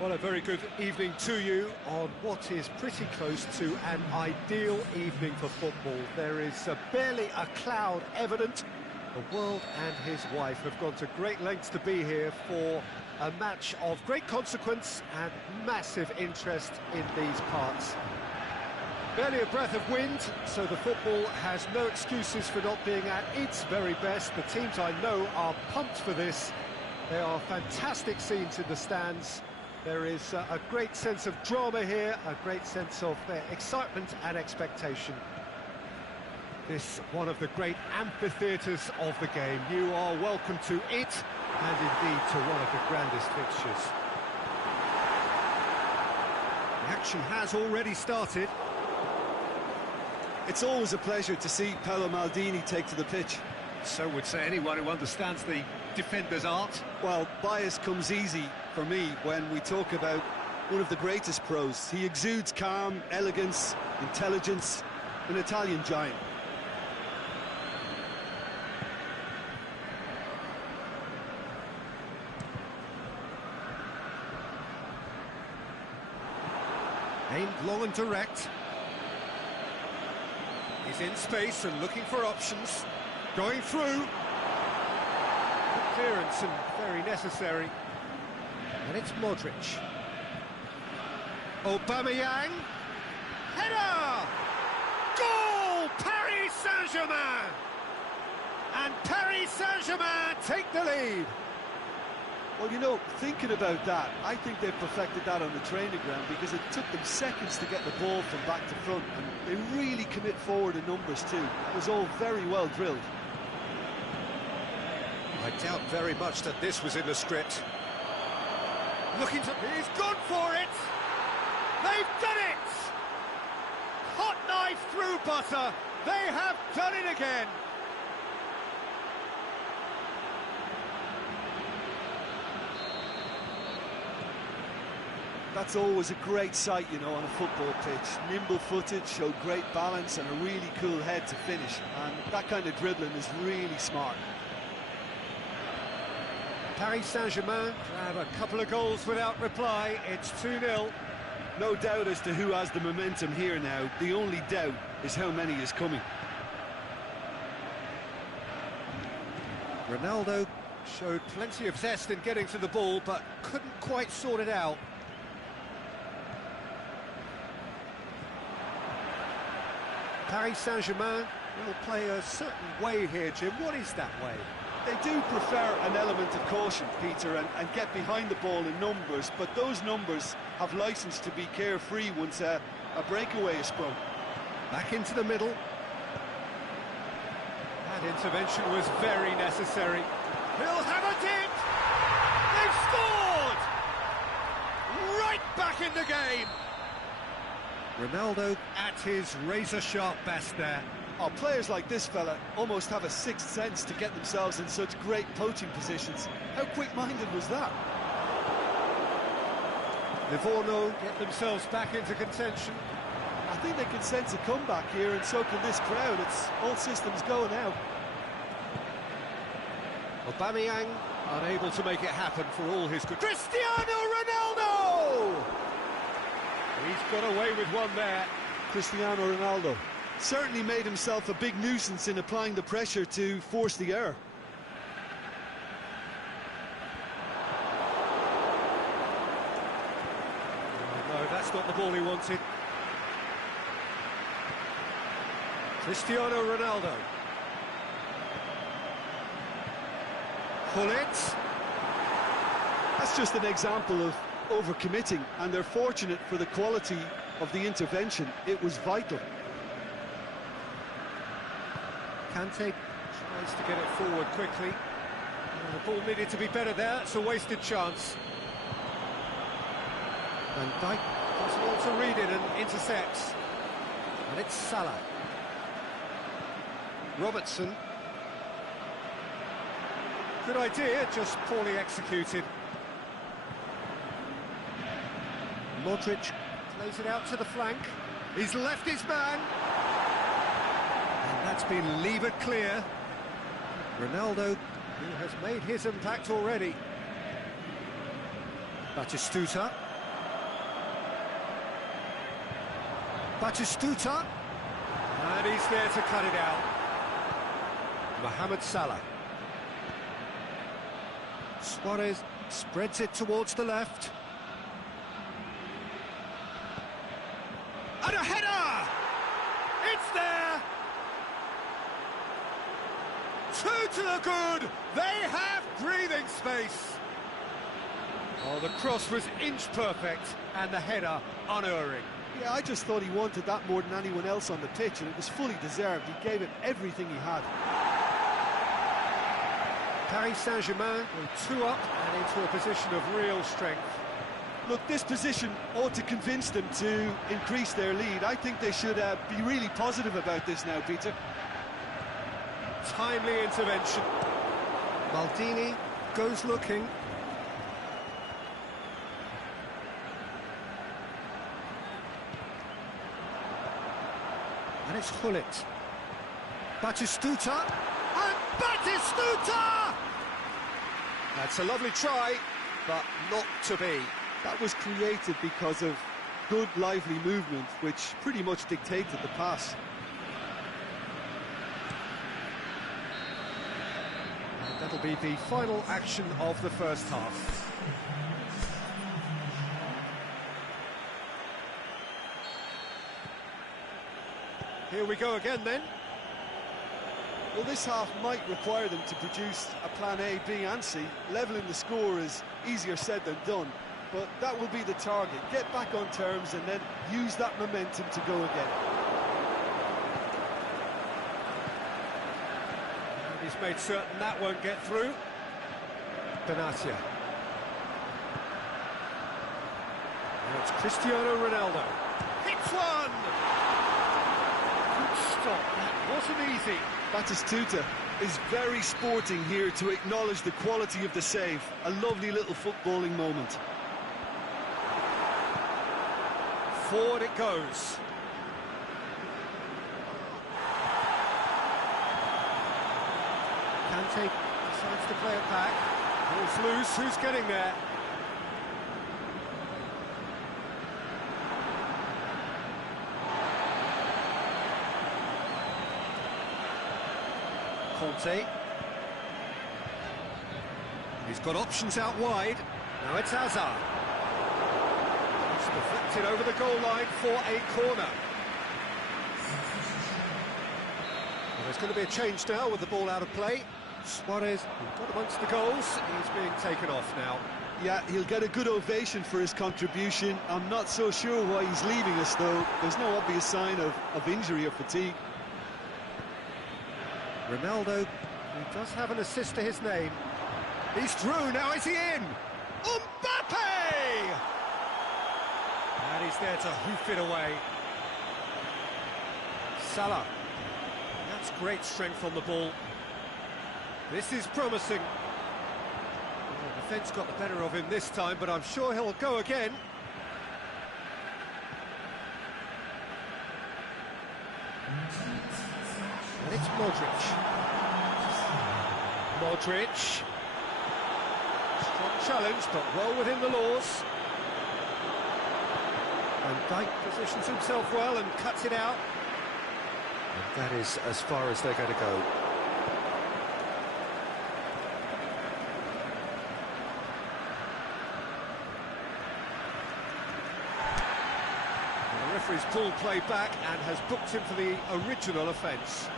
Well, a very good evening to you on what is pretty close to an ideal evening for football. There is barely a cloud evident. The world and his wife have gone to great lengths to be here for a match of great consequence and massive interest in these parts. Barely a breath of wind, so the football has no excuses for not being at its very best. The teams I know are pumped for this. There are fantastic scenes in the stands. There is a great sense of drama here, a great sense of excitement and expectation. This one of the great amphitheatres of the game. You are welcome to it, and indeed to one of the grandest fixtures. The action has already started. It's always a pleasure to see Paolo Maldini take to the pitch. So would say anyone who understands the defender's art. Well, bias comes easy for me when we talk about one of the greatest pros. He exudes calm, elegance, intelligence, an Italian giant. Aimed long and direct. He's in space and looking for options. Going through. Good clearance and very necessary. And it's Modric. Aubameyang. Header! Goal! Paris Saint-Germain! And Paris Saint-Germain take the lead. Well, you know, thinking about that, I think they've perfected that on the training ground because it took them seconds to get the ball from back to front, and they really commit forward in numbers too. It was all very well drilled. I doubt very much that this was in the script. Looking to... He's gone for it! They've done it! Hot knife through butter! They have done it again! That's always a great sight, you know, on a football pitch. Nimble-footed, showed great balance and a really cool head to finish. And that kind of dribbling is really smart. Paris Saint-Germain grab a couple of goals without reply. It's 2-0. No doubt as to who has the momentum here now. The only doubt is how many is coming. Ronaldo showed plenty of zest in getting to the ball, but couldn't quite sort it out. Paris Saint-Germain will play a certain way here, Jim. What is that way? They do prefer an element of caution, Peter, and get behind the ball in numbers, but those numbers have licence to be carefree once a breakaway is sprung. Back into the middle. That intervention was very necessary. He'll have a dip! They've scored! Right back in the game! Ronaldo at his razor-sharp best there. Oh, players like this fella almost have a sixth sense to get themselves in such great poaching positions. How quick-minded was that? Livorno get themselves back into contention. I think they can sense a comeback here, and so can this crowd. It's all systems go now. Aubameyang unable to make it happen for all his good... Cristiano Ronaldo! He's got away with one there. Cristiano Ronaldo certainly made himself a big nuisance in applying the pressure to force the error. No, that's not the ball he wanted. Cristiano Ronaldo. Pull it. That's just an example of overcommitting, and they're fortunate for the quality of the intervention. It was vital. Kante tries to get it forward quickly. The ball needed to be better there. It's a wasted chance. Van Dijk possible to read it and intercepts. And it's Salah. Robertson. Good idea, just poorly executed. Modric plays it out to the flank. He's left his man. And that's been levered clear. Ronaldo, who has made his impact already. Batistuta. Batistuta. And he's there to cut it out. Mohamed Salah. Suarez spreads it towards the left. And a header! It's there! Two to the good! They have breathing space! Oh, the cross was inch perfect, and the header unerring. Yeah, I just thought he wanted that more than anyone else on the pitch, and it was fully deserved. He gave it everything he had. Paris Saint-Germain go 2 up and into a position of real strength. Look, this position ought to convince them to increase their lead. I think they should be really positive about this now, Peter. Timely intervention. Maldini goes looking. And it's Hullet. Batistuta. And Batistuta! That's a lovely try, but not to be. That was created because of good, lively movement, which pretty much dictated the pass. And that'll be the final action of the first half. Here we go again then. Well, this half might require them to produce a plan A, B and C. Levelling the score is easier said than done, but that will be the target. Get back on terms and then use that momentum to go again. And he's made certain that won't get through. Benatia. Now it's Cristiano Ronaldo. Hits one! Good stop, that wasn't easy. Batistuta is very sporting here to acknowledge the quality of the save. A lovely little footballing moment. Forward it goes. Kante decides to play it back. Ball's loose, who's getting there? Conte. He's got options out wide. Now it's Hazard. It's deflected over the goal line for a corner. Well, there's going to be a change now with the ball out of play. Suarez got amongst the goals. He's being taken off now. Yeah, he'll get a good ovation for his contribution. I'm not so sure why he's leaving us, though. There's no obvious sign of injury or fatigue. Ronaldo, who does have an assist to his name. He's through, now is he in? Mbappe! And he's there to hoof it away. Salah. That's great strength on the ball. This is promising. Well, the defence got the better of him this time, but I'm sure he'll go again. And it's Modric. Modric. Strong challenge, but well within the laws. And Dijk positions himself well and cuts it out. And that is as far as they're going to go. The referee's pulled play back and has booked him for the original offence.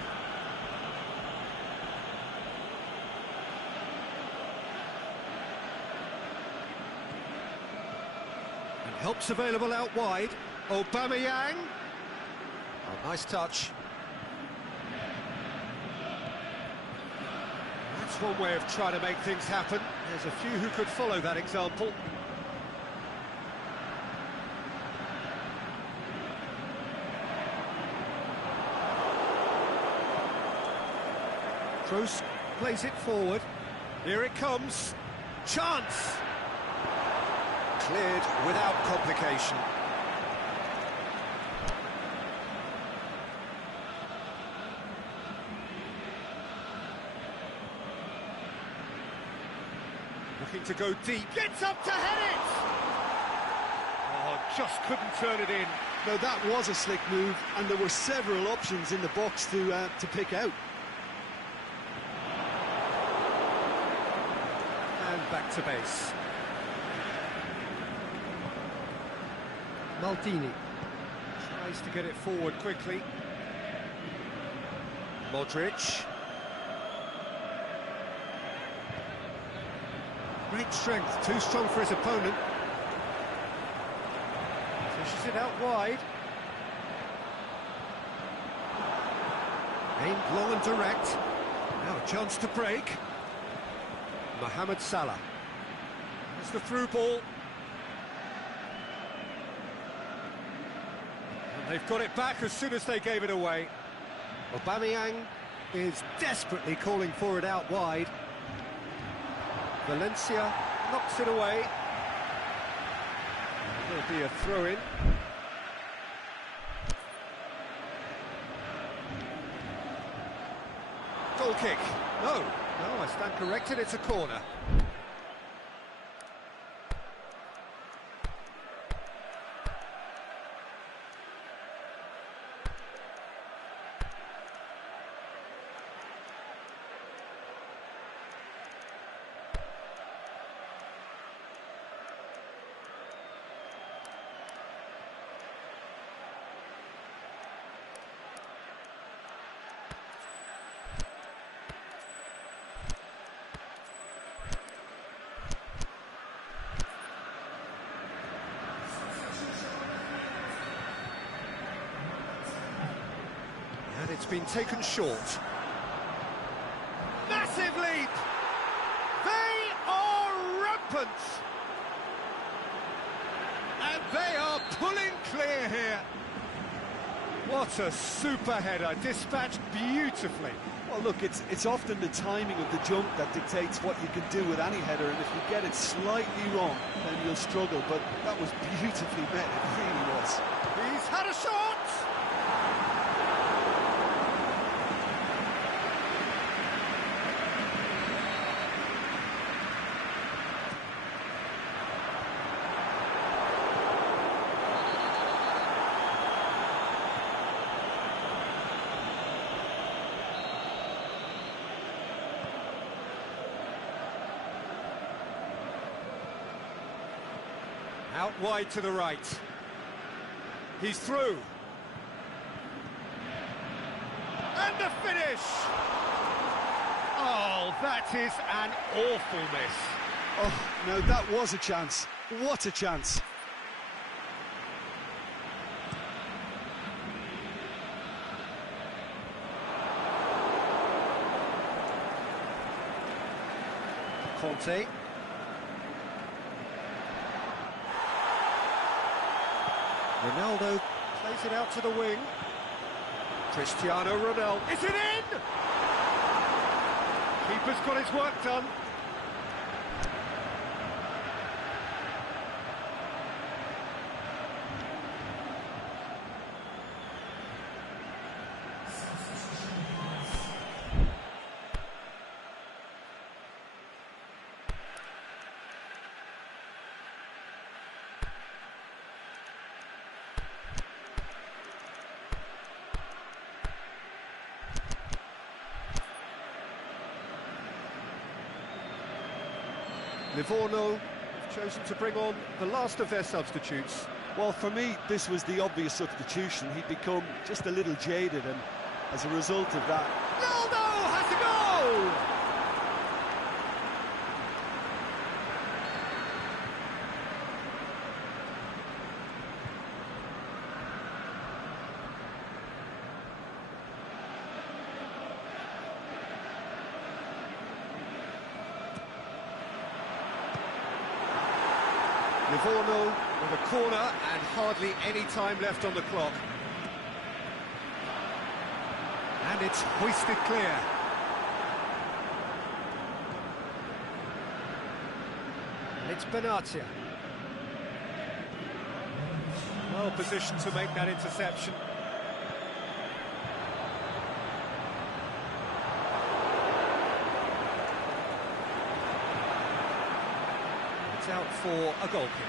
And help's available out wide. Aubameyang. Oh, nice touch. That's one way of trying to make things happen. There's a few who could follow that example. Kroos plays it forward. Here it comes. Chance! Cleared without complication. Looking to go deep. Gets up to head it! Oh, just couldn't turn it in. Now that was a slick move, and there were several options in the box to pick out. And back to base. Maldini tries to get it forward quickly. Modric. Great strength, too strong for his opponent. Pushes it out wide. Aimed long and direct. Now a chance to break. Mohamed Salah. There's the through ball. And they've got it back as soon as they gave it away. Aubameyang is desperately calling for it out wide. Valencia knocks it away. There'll be a throw-in. Goal kick. No, I stand corrected, it's a corner. And it's been taken short. Massive lead! They are rampant! And they are pulling clear here. What a super header, dispatched beautifully. Well, look, it's often the timing of the jump that dictates what you can do with any header, and if you get it slightly wrong, then you'll struggle, but that was beautifully met, it really was. He's had a shot! Out wide to the right. He's through. And the finish! Oh, that is an awful miss. Oh, no, that was a chance. What a chance. Conte. Ronaldo plays it out to the wing. Cristiano Ronaldo. Is it in? Keeper's got his work done. Livorno have chosen to bring on the last of their substitutes. Well, for me, this was the obvious substitution. He'd become just a little jaded, and as a result of that... Ronaldo has to go! Livorno with a corner and hardly any time left on the clock. And it's hoisted clear. And it's Benatia. Well positioned to make that interception. It's out for a goal kick.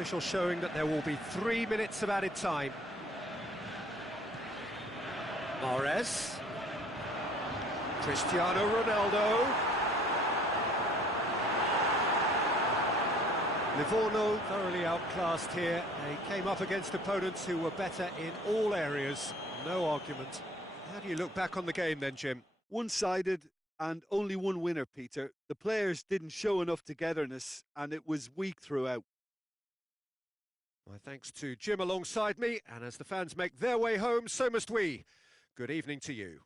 official showing that there will be 3 minutes of added time. Mahrez. Cristiano Ronaldo. Livorno thoroughly outclassed here. They came up against opponents who were better in all areas. No argument. How do you look back on the game then, Jim? One-sided and only one winner, Peter. The players didn't show enough togetherness and it was weak throughout. My thanks to Jim alongside me, and as the fans make their way home, so must we. Good evening to you.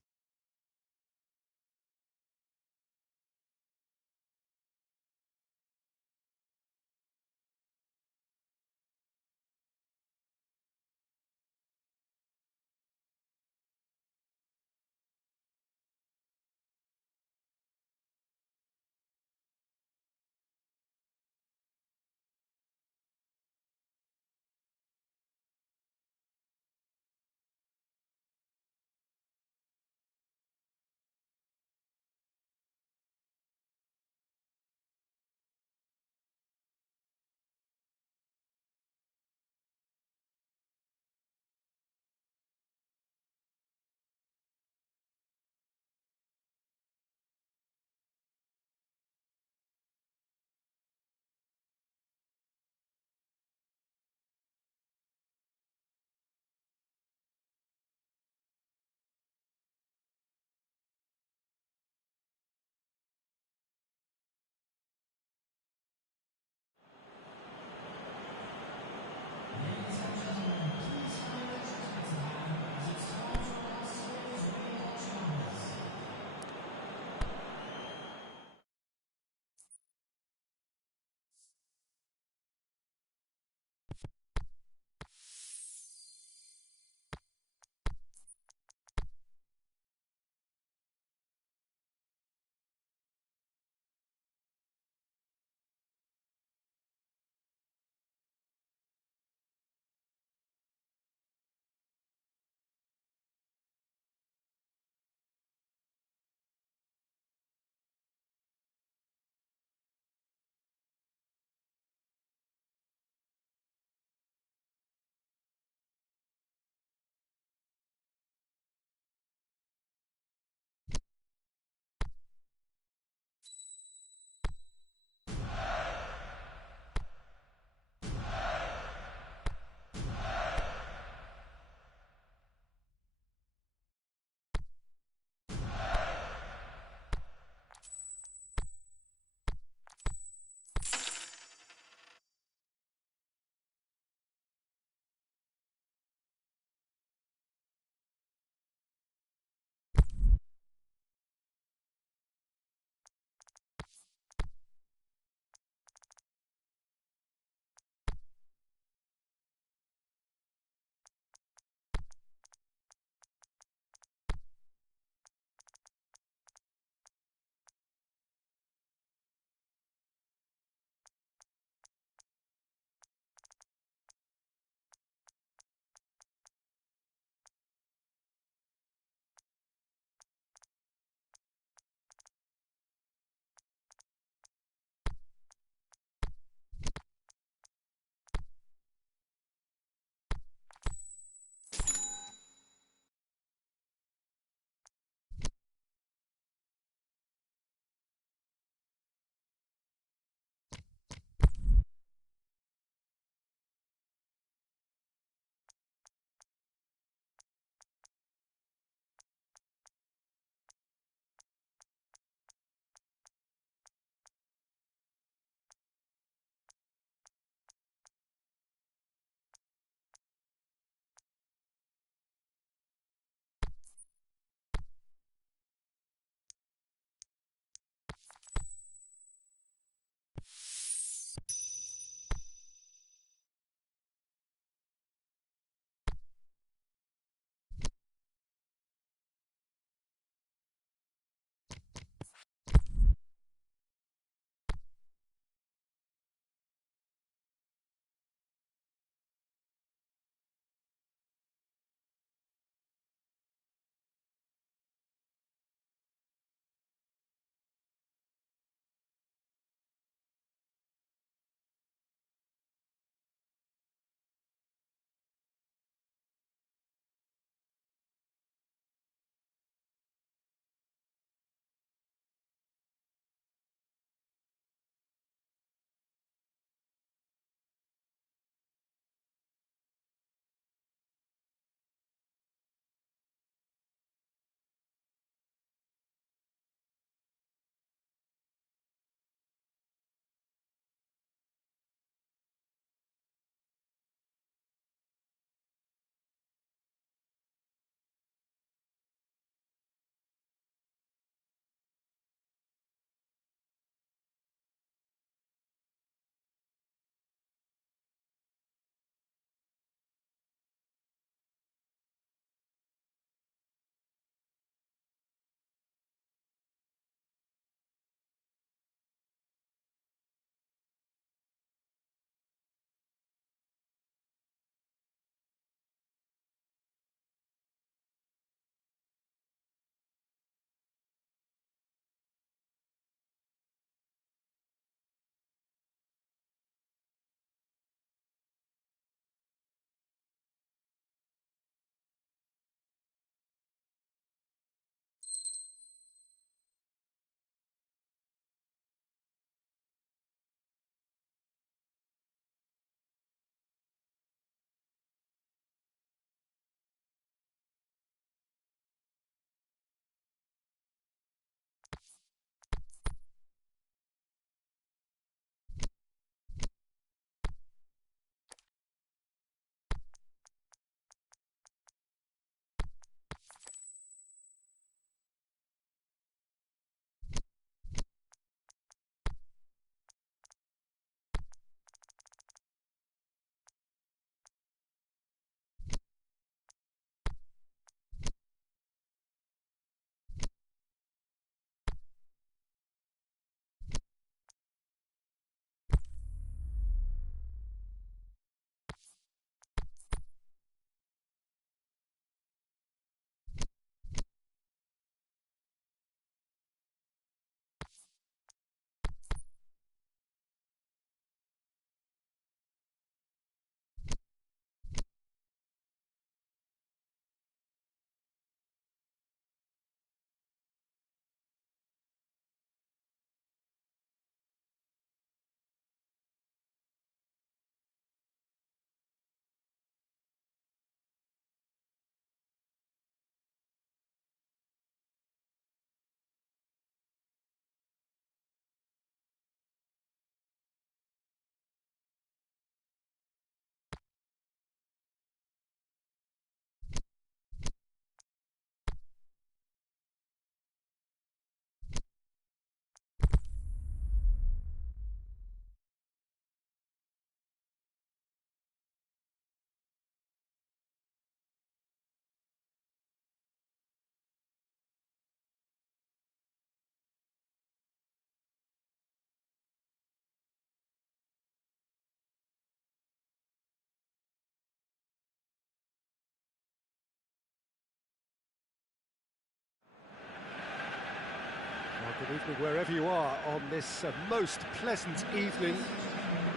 Good evening wherever you are on this most pleasant evening.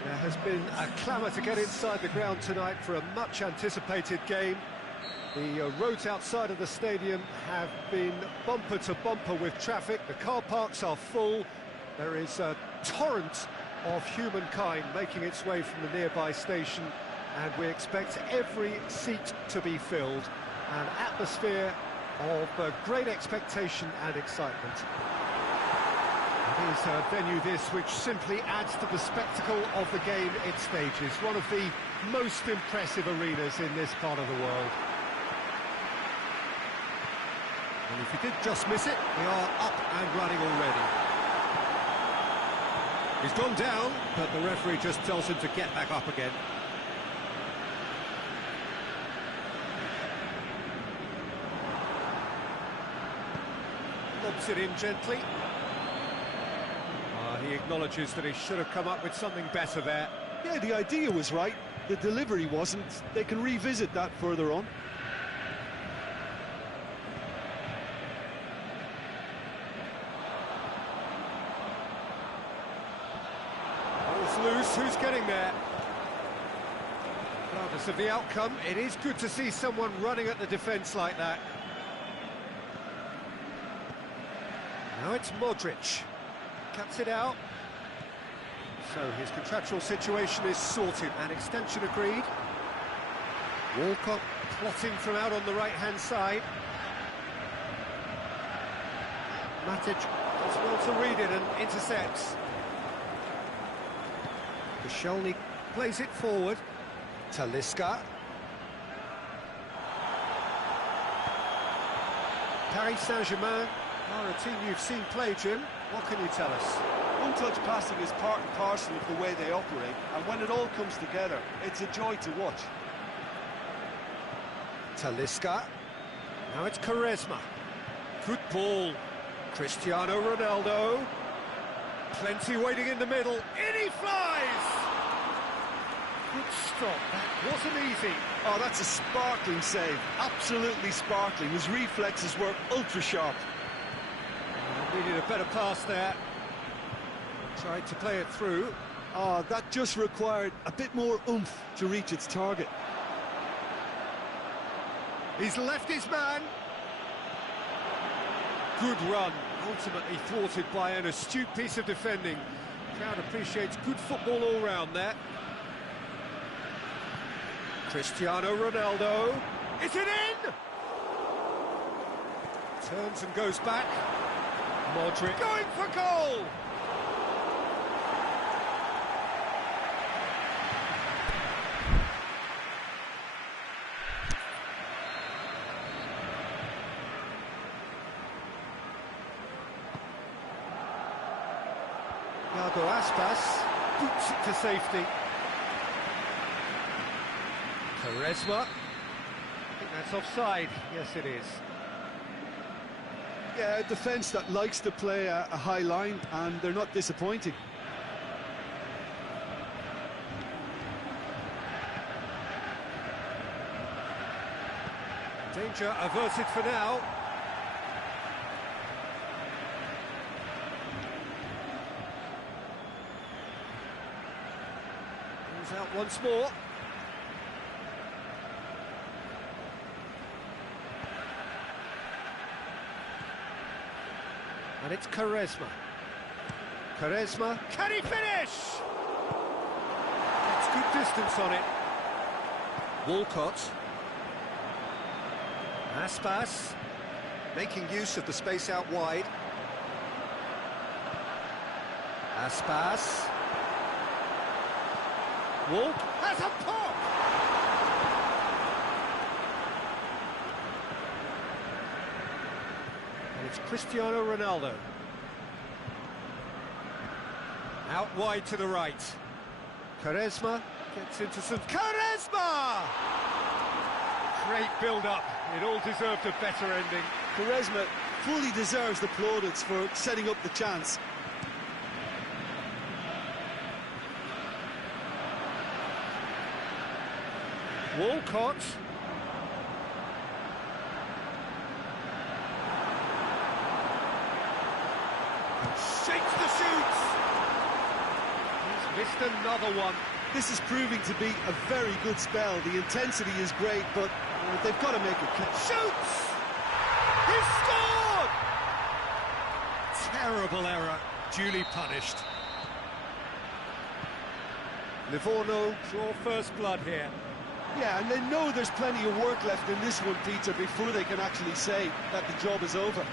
There has been a clamour to get inside the ground tonight for a much anticipated game. The roads outside of the stadium have been bumper to bumper with traffic. The car parks are full. There is a torrent of humankind making its way from the nearby station, and we expect every seat to be filled. An atmosphere of great expectation and excitement. It is a venue this which simply adds to the spectacle of the game it stages. One of the most impressive arenas in this part of the world. And if you did just miss it, we are up and running already. He's gone down, but the referee just tells him to get back up again. Lobs it in gently. He acknowledges that he should have come up with something better there. Yeah, the idea was right, the delivery wasn't. They can revisit that further on. Ball's loose, who's getting there? Regardless of the outcome, it is good to see someone running at the defence like that. Now it's Modric. Cuts it out. So his contractual situation is sorted. An extension agreed. Walcott plotting from out on the right-hand side. Matic does well to read it and intercepts. Koscielny plays it forward. Talisca. Paris Saint-Germain are a team you've seen play, Jim. What can you tell us? One-touch passing is part and parcel of the way they operate, and when it all comes together, it's a joy to watch. Talisca. Now it's Quaresma. Good ball. Cristiano Ronaldo. Plenty waiting in the middle. In he flies! Good stop. That wasn't easy. Oh, that's a sparkling save. Absolutely sparkling. His reflexes were ultra-sharp. Needed a better pass there. Tried to play it through. Oh, that just required a bit more oomph to reach its target. He's left his man. Good run, ultimately thwarted by an astute piece of defending. Crowd appreciates good football all round there. Cristiano Ronaldo. Is it in? Turns and goes back. Modric going for goal! Iago Aspas boots it to safety. Quaresma. I think that's offside. Yes, it is. Yeah, a defence that likes to play a high line, and they're not disappointing. Danger averted for now. Goes out once more. And it's Quaresma. Quaresma, can he finish? It's good distance on it. Walcott. Aspas, making use of the space out wide. Aspas. Walk has a pop! And it's Cristiano Ronaldo. Out wide to the right. Quaresma gets into some... Quaresma! Great build-up. It all deserved a better ending. Quaresma fully deserves the plaudits for setting up the chance. Walcott. shakes the shoots. He's missed another one. This is proving to be a very good spell. The intensity is great, but they've got to make it count. Shoots! He scored! Terrible error, duly punished. Livorno draw first blood here. Yeah, and they know there's plenty of work left in this one, Peter, before they can actually say that the job is over.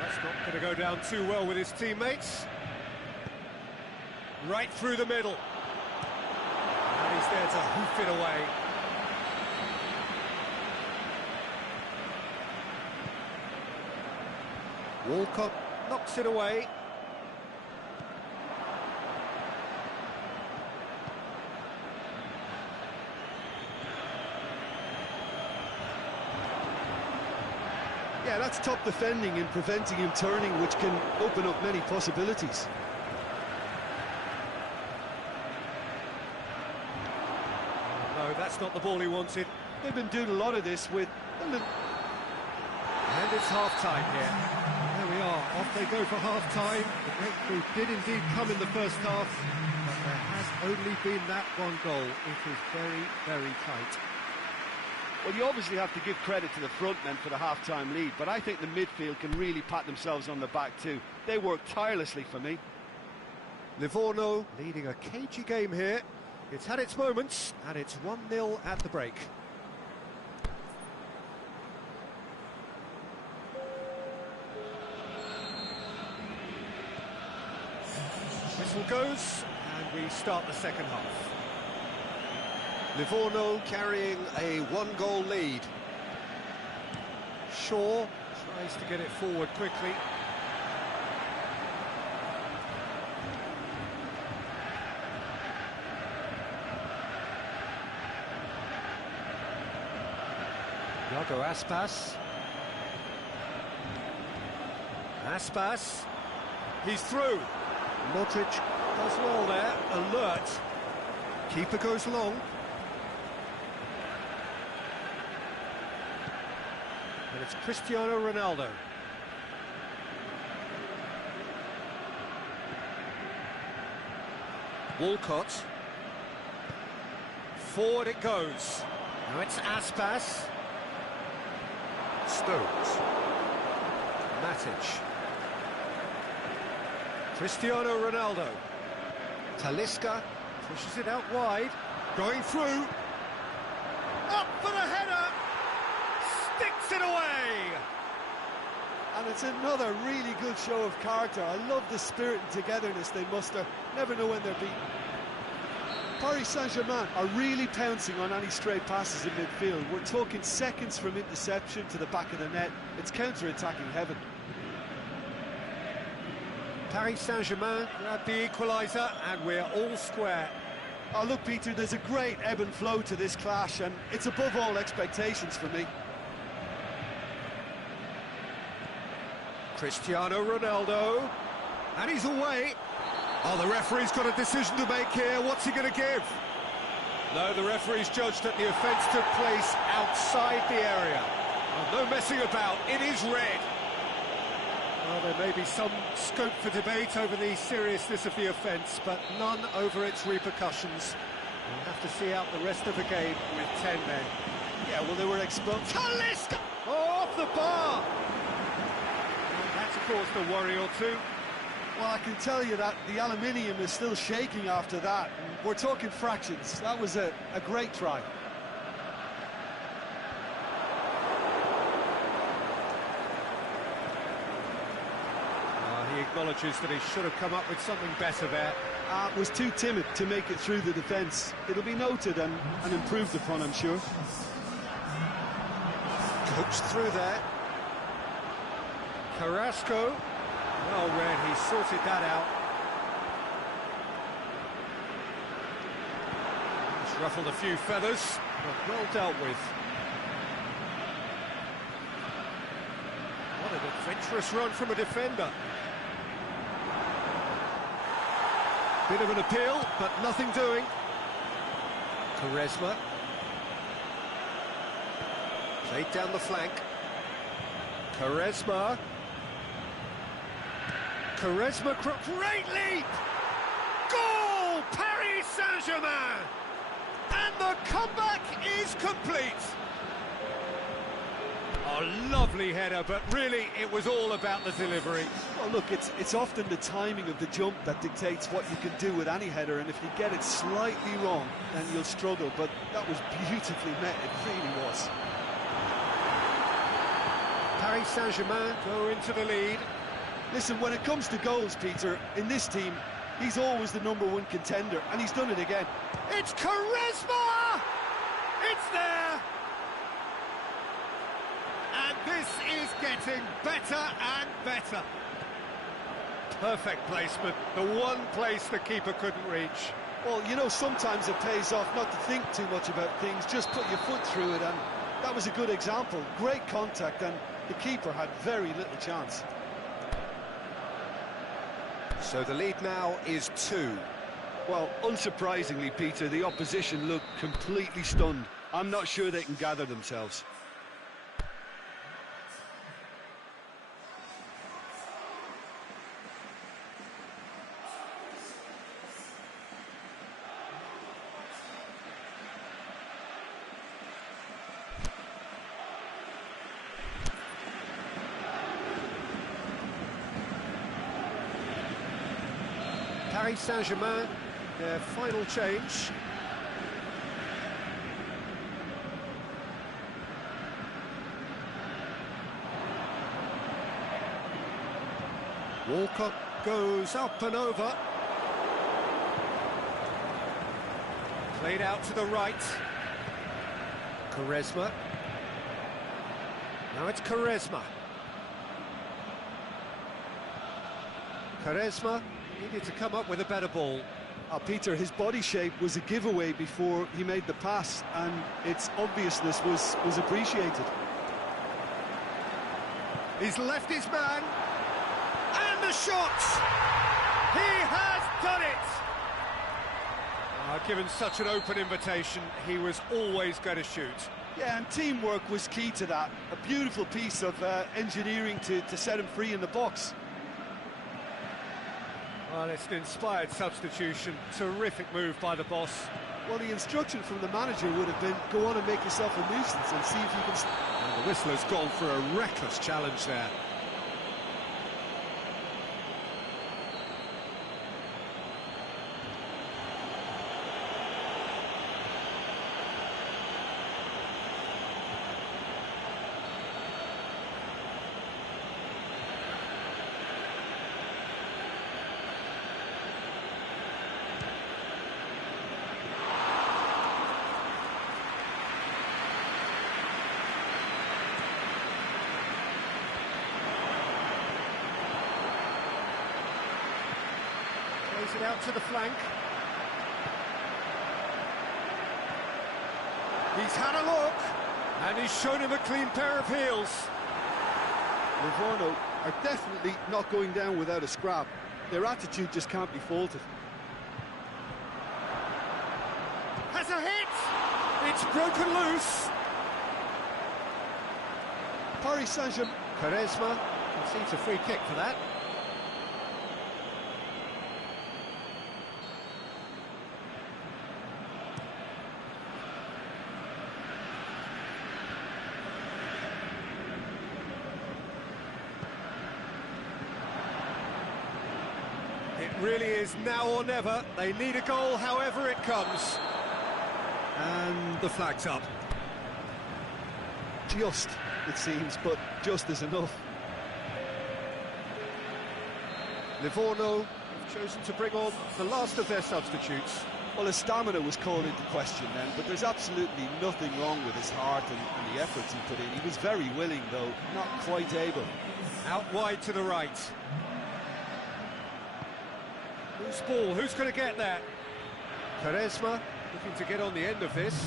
That's not going to go down too well with his teammates. Right through the middle. And he's there to hoof it away. Walcott knocks it away. Yeah, that's top defending and preventing him turning, which can open up many possibilities. No, that's not the ball he wanted. They've been doing a lot of this with... And it's half-time here. There we are, off they go for half-time. The breakthrough did indeed come in the first half, but there has only been that one goal. It is very, very tight. Well, you obviously have to give credit to the front men for the half-time lead, but I think the midfield can really pat themselves on the back too. They work tirelessly for me. Livorno leading a cagey game here. It's had its moments, and it's 1-0 at the break. Whistle goes, and we start the second half. Livorno carrying a one-goal lead. Shaw tries to get it forward quickly. Iago Aspas. Aspas. He's through. Modric does well there. Alert. Keeper goes long. And it's Cristiano Ronaldo. Walcott. Forward it goes. Now it's Aspas. Stones. Matic. Cristiano Ronaldo. Talisca pushes it out wide. Going through. Up for the header. Sticks it away. And it's another really good show of character. I love the spirit and togetherness they muster. Never know when they're beaten. Paris Saint-Germain are really pouncing on any stray passes in midfield. We're talking seconds from interception to the back of the net. It's counter-attacking heaven. Paris Saint-Germain grab the equaliser, and we're all square. Oh, look, Peter, there's a great ebb and flow to this clash, and it's above all expectations for me. Cristiano Ronaldo, and he's away. Oh, the referee's got a decision to make here. What's he going to give? No, the referee's judged that the offence took place outside the area. Oh, no messing about, it is red. Well, there may be some scope for debate over the seriousness of the offence, but none over its repercussions. We'll have to see out the rest of the game with 10 men. Yeah, well, they were exposed. Talisca! Oh, off the bar! Well, that's caused a worry or two. Well, I can tell you that the aluminium is still shaking after that. We're talking fractions. That was a great try. He acknowledges that he should have come up with something better there. Was too timid to make it through the defence. It'll be noted and improved upon, I'm sure. Coached through there. Carrasco. Well read, he sorted that out. He's ruffled a few feathers, but well dealt with. What an adventurous run from a defender. Bit of an appeal, but nothing doing. Quaresma. Played down the flank. Quaresma. Quaresma, great leap! Goal! Paris Saint-Germain! And the comeback is complete. Oh, lovely header, but really it was all about the delivery. Well, look, it's often the timing of the jump that dictates what you can do with any header, and if you get it slightly wrong, then you'll struggle, but that was beautifully met, it really was. Paris Saint-Germain go into the lead. Listen, when it comes to goals, Peter, in this team, he's always the #1 contender, and he's done it again. It's Quaresma! It's there! And this is getting better and better. Perfect placement, the one place the keeper couldn't reach. Well, you know, sometimes it pays off not to think too much about things, just put your foot through it, and that was a good example. Great contact, and the keeper had very little chance. So the lead now is 2. Well, unsurprisingly, Peter, the opposition looked completely stunned. I'm not sure they can gather themselves. Paris Saint-Germain, their final change. Walcott goes up and over. Played out to the right. Quaresma. Now it's Quaresma. Quaresma needed to come up with a better ball. Peter, his body shape was a giveaway before he made the pass, and its obviousness was appreciated. He's left his man, and the shot! He has done it! Given such an open invitation, he was always going to shoot. Yeah, and teamwork was key to that. A beautiful piece of engineering to set him free in the box. Well, it's an inspired substitution. Terrific move by the boss. Well, the instruction from the manager would have been, go on and make yourself a nuisance and see if you can... And the whistler's gone for a reckless challenge there. Plays it out to the flank. He's had a look, and he's shown him a clean pair of heels. Livorno are definitely not going down without a scrap. Their attitude just can't be faulted. Has a hit! It's broken loose. Paris Saint-Germain. Quaresma concedes a free kick for that. It really is now or never. They need a goal however it comes. And the flag's up. Just, it seems, but just is enough. Livorno have chosen to bring on the last of their substitutes. Well, his stamina was called into question then, but there's absolutely nothing wrong with his heart and the efforts he put in. He was very willing, though, not quite able. Out wide to the right. Who's ball? Who's going to get there? Quaresma looking to get on the end of this.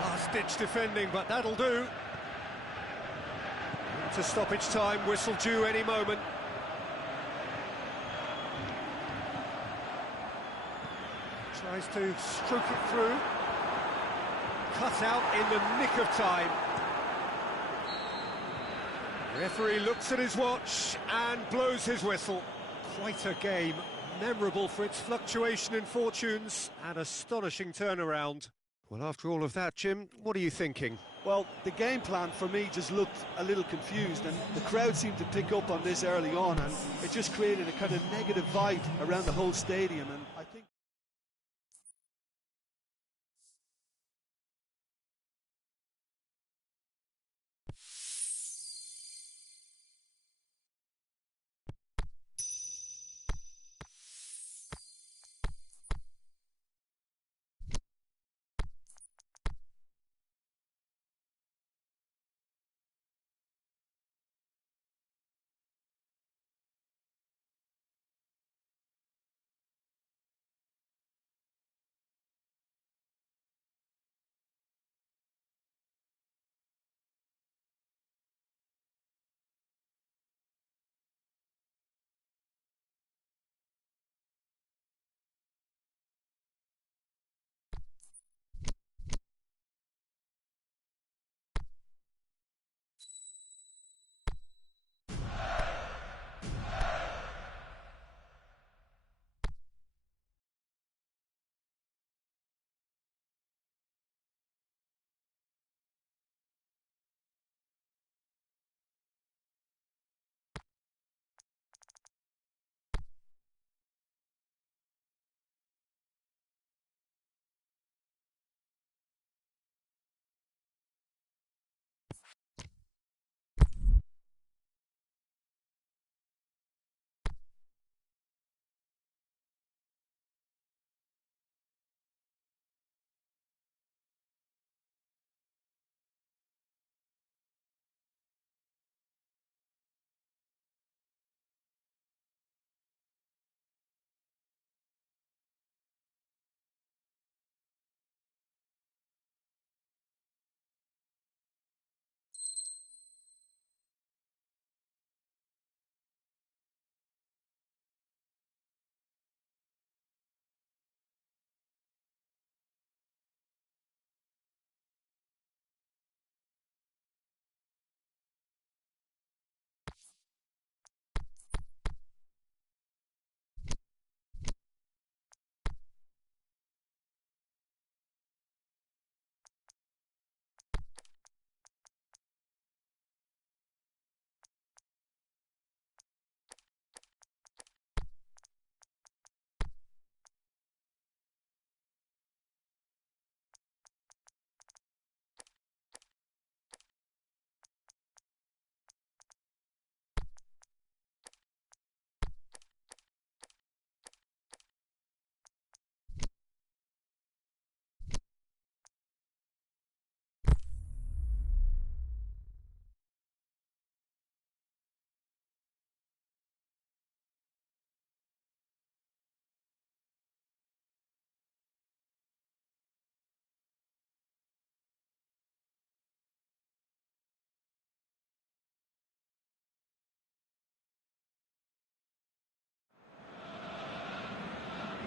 Last-ditch defending, but that'll do. Into stoppage time, whistle due any moment. Tries to stroke it through. cut out in the nick of time. Referee looks at his watch and blows his whistle. Quite a game, memorable for its fluctuation in fortunes and astonishing turnaround. Well, after all of that, Jim, what are you thinking? Well, the game plan for me just looked a little confused, and the crowd seemed to pick up on this early on, and it just created a kind of negative vibe around the whole stadium, and I think...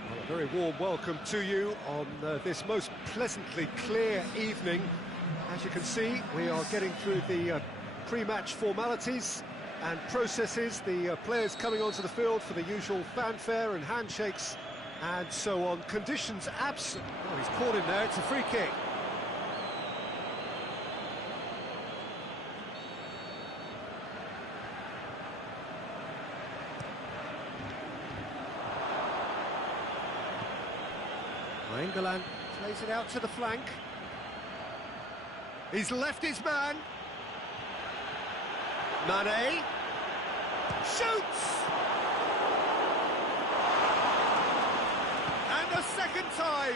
A very warm welcome to you on this most pleasantly clear evening. As you can see, we are getting through the pre-match formalities and processes, the players coming onto the field for the usual fanfare and handshakes and so on. Conditions absent. Oh, he's caught in there, it's a free kick. England plays it out to the flank. He's left his man. Mane shoots! And a second time!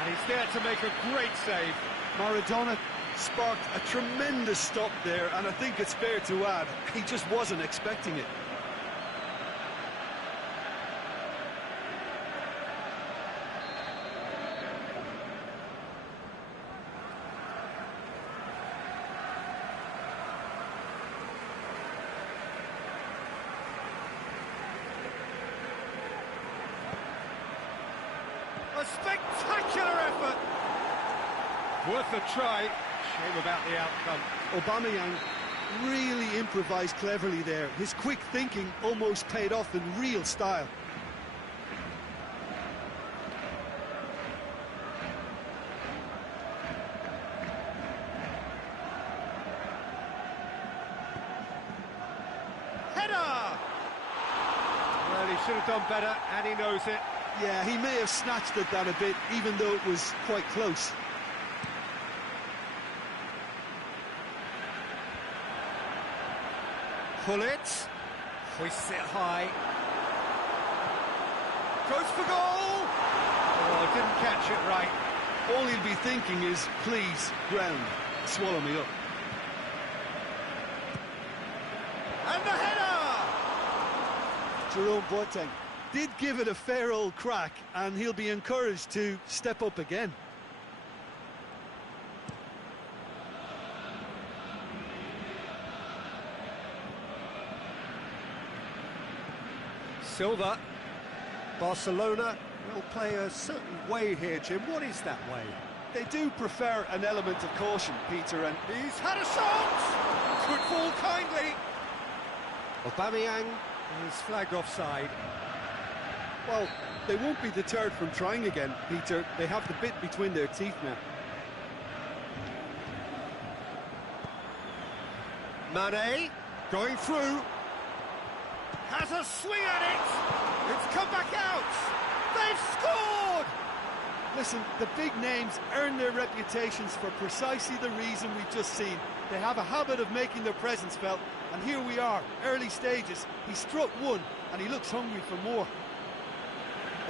And he's there to make a great save. Maradona sparked a tremendous stop there, and I think it's fair to add, he just wasn't expecting it. A spectacular effort! Worth a try. Shame about the outcome. Aubameyang really improvised cleverly there. His quick thinking almost paid off in real style. Header! Well, he should have done better, and he knows it. Yeah, he may have snatched at that a bit, even though it was quite close. Pull it. Hoists it high. Goes for goal! Oh, didn't catch it right. All he'll be thinking is, please, ground, swallow me up. And the header! Jerome Boateng did give it a fair old crack, and he'll be encouraged to step up again. Silva. Barcelona will play a certain way here, Jim. What is that way? They do prefer an element of caution, Peter, and He's had a shot! Could fall kindly. Aubameyang is flagged offside. well, they won't be deterred from trying again, Peter. They have the bit between their teeth now. Mane, going through. Has a swing at it! It's come back out! They've scored! Listen, the big names earn their reputations for precisely the reason we've just seen. They have a habit of making their presence felt, and here we are, early stages. He struck one, and he looks hungry for more.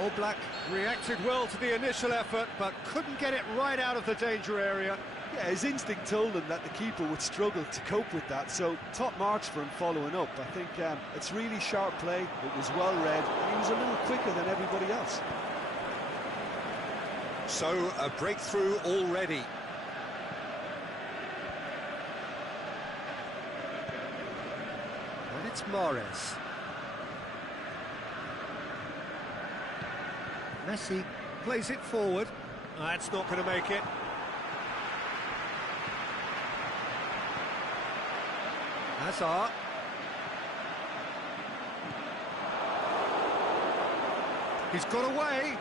All Black reacted well to the initial effort, but couldn't get it right out of the danger area. Yeah, his instinct told him that the keeper would struggle to cope with that, so top marks for him following up. I think it's really sharp play, it was well read, and he was a little quicker than everybody else. So, a breakthrough already. And it's Mahrez. Messi plays it forward. That's not going to make it. Hazard. He's got away.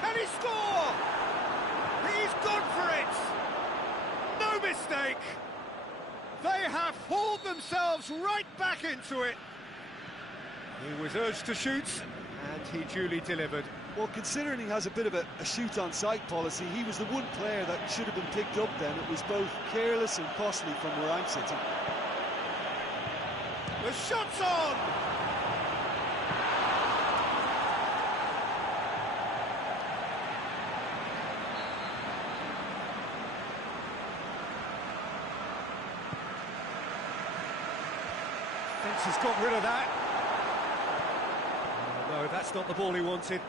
Can he score? He's gone for it. No mistake. They have hauled themselves right back into it. He was urged to shoot, and he duly delivered. Well, considering he has a bit of a shoot-on-sight policy, he was the one player that should have been picked up then. It was both careless and costly from where I'm sitting. The shot's on! Fence has got rid of that. Oh, no, that's not the ball he wanted.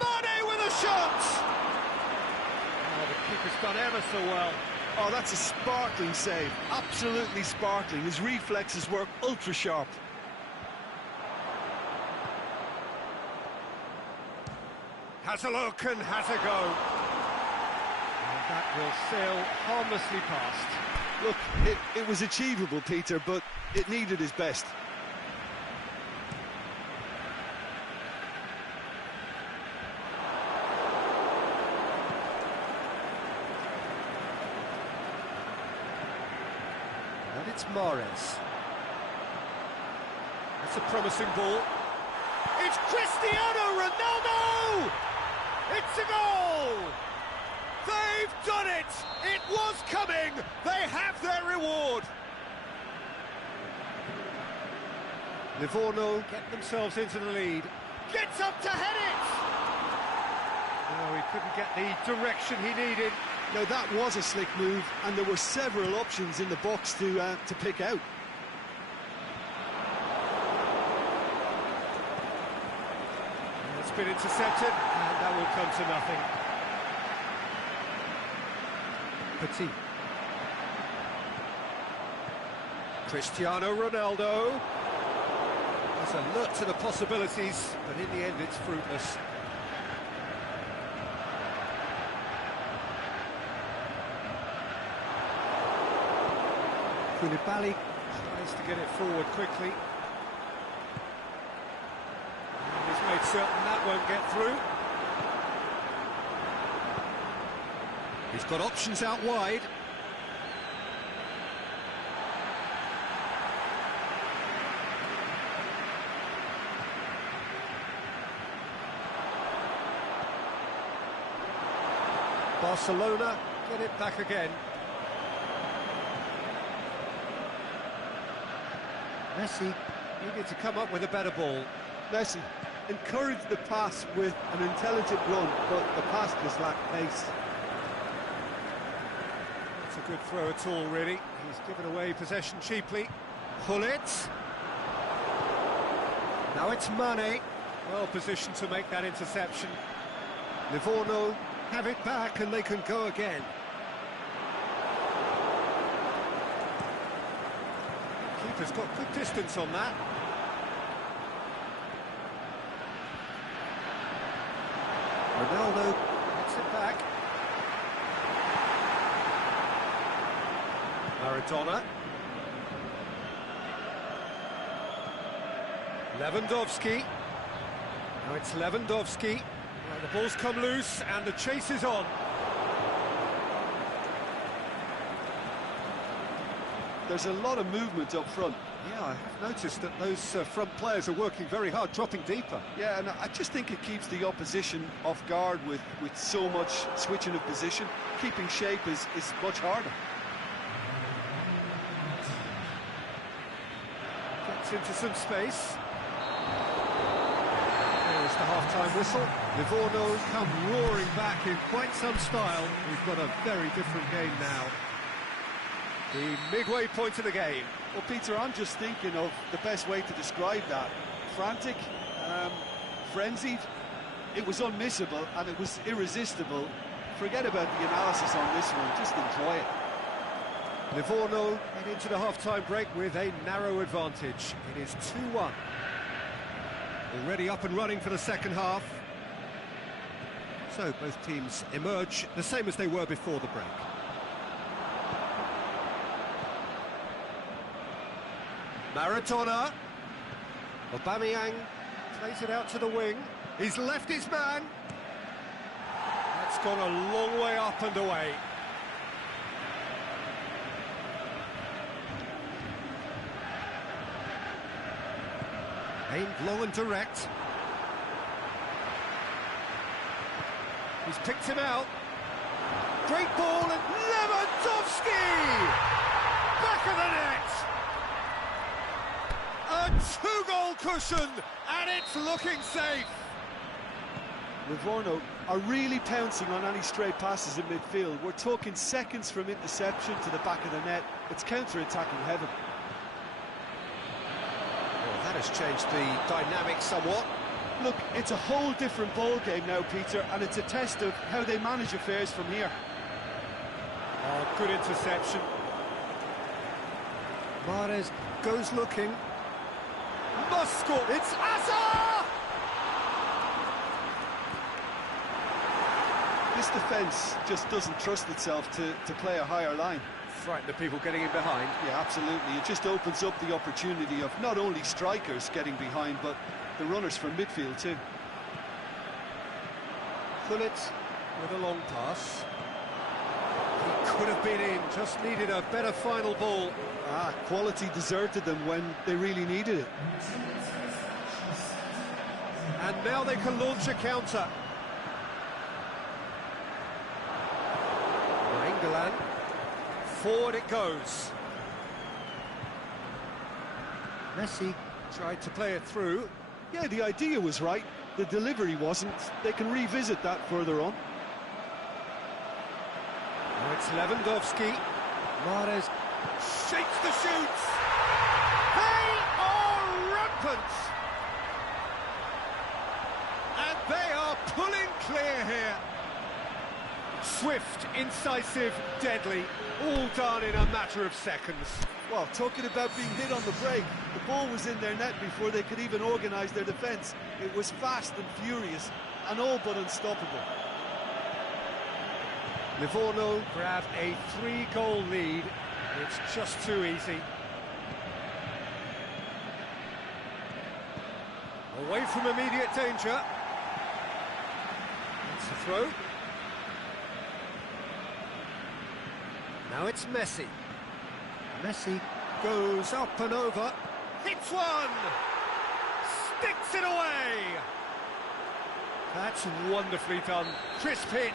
Mane with a shot! Oh, the keeper's done ever so well. Oh, that's a sparkling save. Absolutely sparkling. His reflexes work ultra-sharp. Has a look and has a go. And that will sail harmlessly past. Look, it was achievable, Peter, but it needed his best. And it's Mahrez. That's a promising ball. It's Cristiano Ronaldo! It's a goal! They've done it! It was coming! They have their reward! Livorno get themselves into the lead. Gets up to head it! No, he couldn't get the direction he needed. Now, that was a slick move, and there were several options in the box to pick out. It's been intercepted, and that will come to nothing. Petit. Cristiano Ronaldo. There's alert to the possibilities, but in the end it's fruitless. Koulibaly tries to get it forward quickly. And he's made certain that won't get through. He's got options out wide. Barcelona get it back again. Messi needed to come up with a better ball. Messi encouraged the pass with an intelligent run, but the pass just lacked pace. Not a good throw at all, really. He's given away possession cheaply. Pull it. Now it's Mane. Well positioned to make that interception. Livorno have it back and they can go again. Keeper's got good distance on that. Ronaldo gets it back. Maradona. Lewandowski. Now it's Lewandowski. Well, the ball's come loose and the chase is on. There's a lot of movement up front. Yeah, I have noticed that those front players are working very hard, dropping deeper. Yeah, and I just think it keeps the opposition off guard with so much switching of position. Keeping shape is much harder. Gets into some space. There's the half-time whistle. Livorno come roaring back in quite some style. We've got a very different game now. The midway point of the game. Well, Peter, I'm just thinking of the best way to describe that. Frantic, frenzied. It was unmissable and it was irresistible. Forget about the analysis on this one, just enjoy it. Livorno head into the half-time break with a narrow advantage. It is 2-1. Already up and running for the second half. So both teams emerge the same as they were before the break. Maradona. Aubameyang plays it out to the wing. He's left his man. That's gone a long way up and away. Aimed low and direct. He's picked him out. Great ball and Lewandowski! Back of the net! A two-goal cushion and it's looking safe. Livorno are really pouncing on any stray passes in midfield. We're talking seconds from interception to the back of the net. It's counter-attacking heaven. That has changed the dynamic somewhat. Look, it's a whole different ball game now, Peter, and it's a test of how they manage affairs from here. Oh, good interception. Mahrez goes looking. Must score. It's Asa! This defence just doesn't trust itself to play a higher line. Frighten the people getting in behind. Yeah, absolutely. It just opens up the opportunity of not only strikers getting behind, but the runners from midfield too. Gullit with a long pass. He could have been in, just needed a better final ball. Quality deserted them when they really needed it. And now they can launch a counter. England. Forward it goes. Messi tried to play it through. Yeah, the idea was right. The delivery wasn't. They can revisit that further on. Now it's Lewandowski. Mahrez shakes the shoots. They are rampant. And they are pulling clear here. Swift, incisive, deadly, all done in a matter of seconds. Well, talking about being hit on the break, the ball was in their net before they could even organise their defence. It was fast and furious, and all but unstoppable. Livorno grab a 3-goal lead. It's just too easy. Away from immediate danger. It's a throw. Now it's Messi. Messi goes up and over. Hits one! Sticks it away! That's wonderfully done. Crisp hit,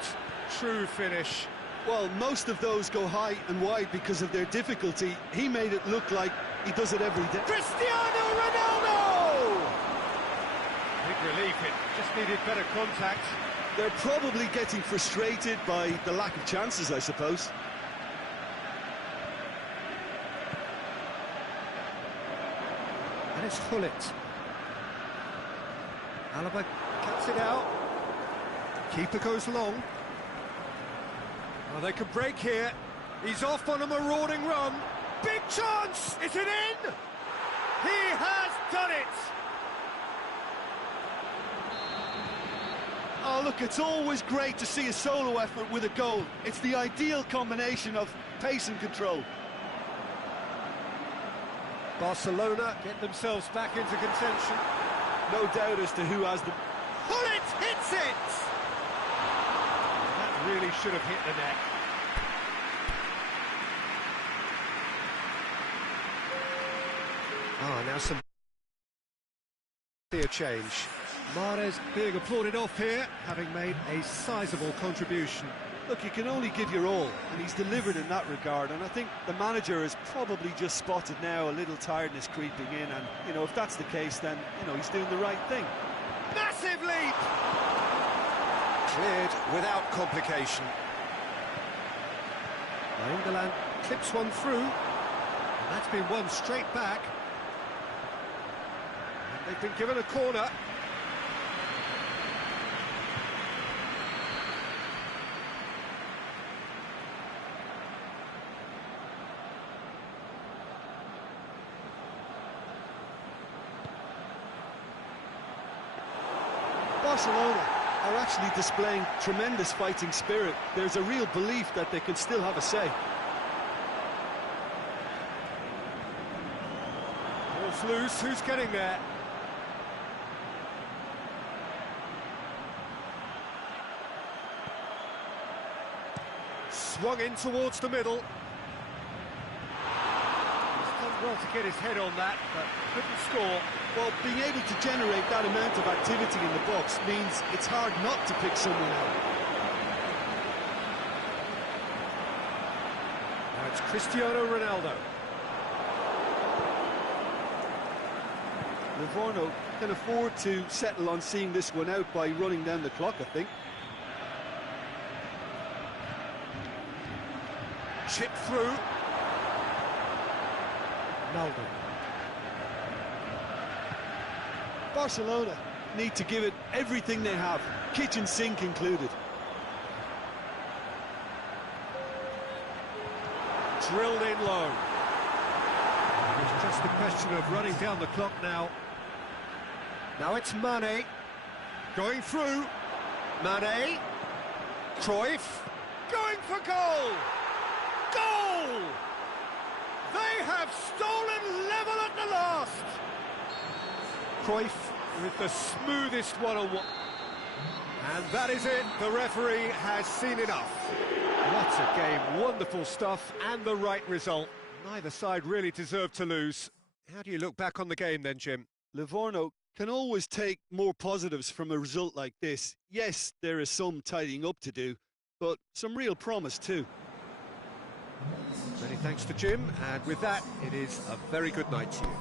true finish. Well, most of those go high and wide because of their difficulty. He made it look like he does it every day. Cristiano Ronaldo! Big relief, it just needed better contact. They're probably getting frustrated by the lack of chances, I suppose. And it's Hullet. Alaba cuts it out. Keeper goes long. Oh, they could break here. He's off on a marauding run. Big chance! Is it in? He has done it! Oh, look, it's always great to see a solo effort with a goal. It's the ideal combination of pace and control. Barcelona get themselves back into contention. No doubt as to who has the... Hullet hits it! That really should have hit the net. Now some change. Mahrez being applauded off here, having made a sizable contribution. Look, you can only give your all, and he's delivered in that regard, and I think the manager has probably just spotted now a little tiredness creeping in, and, you know, if that's the case, then, you know, he's doing the right thing. Massive leap! Cleared without complication. England clips one through, and that's been won straight back. And they've been given a corner. Barcelona are actually displaying tremendous fighting spirit. There's a real belief that they can still have a say. Ball's loose, who's getting there? Swung in towards the middle. He's done well to get his head on that, but couldn't score. Well, being able to generate that amount of activity in the box means it's hard not to pick someone out. Now it's Cristiano Ronaldo. Livorno can afford to settle on seeing this one out by running down the clock, I think. Chip through. Ronaldo. Barcelona need to give it everything they have, kitchen sink included. Drilled in low. It's just a question of running down the clock now. Now it's Mane. Going through. Mane. Cruyff. Going for goal! Goal! They have stolen level at the last! Cruyff with the smoothest one-on-one. And that is it. The referee has seen enough. What a game. Wonderful stuff and the right result. Neither side really deserved to lose. How do you look back on the game then, Jim? Livorno can always take more positives from a result like this. Yes, there is some tidying up to do, but some real promise too. Many thanks to Jim, and with that, it is a very good night to you.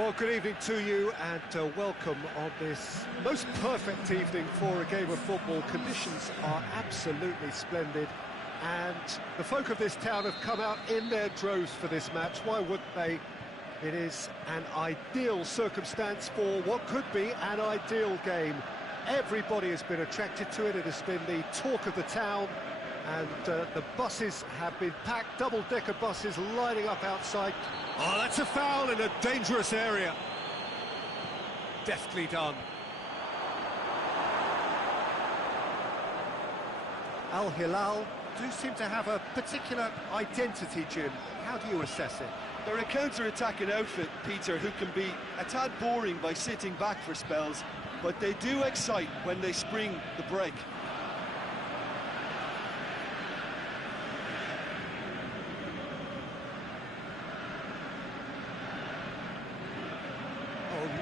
Well, good evening to you and welcome on this most perfect evening for a game of football. Conditions are absolutely splendid and the folk of this town have come out in their droves for this match. Why wouldn't they? It is an ideal circumstance for what could be an ideal game. Everybody has been attracted to it. It has been the talk of the town. And the buses have been packed, double-decker buses lining up outside. Oh, that's a foul in a dangerous area. Deftly done. Al Hilal do seem to have a particular identity, Jim. How do you assess it? They're a counter-attacking outfit, Peter, who can be a tad boring by sitting back for spells, but they do excite when they spring the break.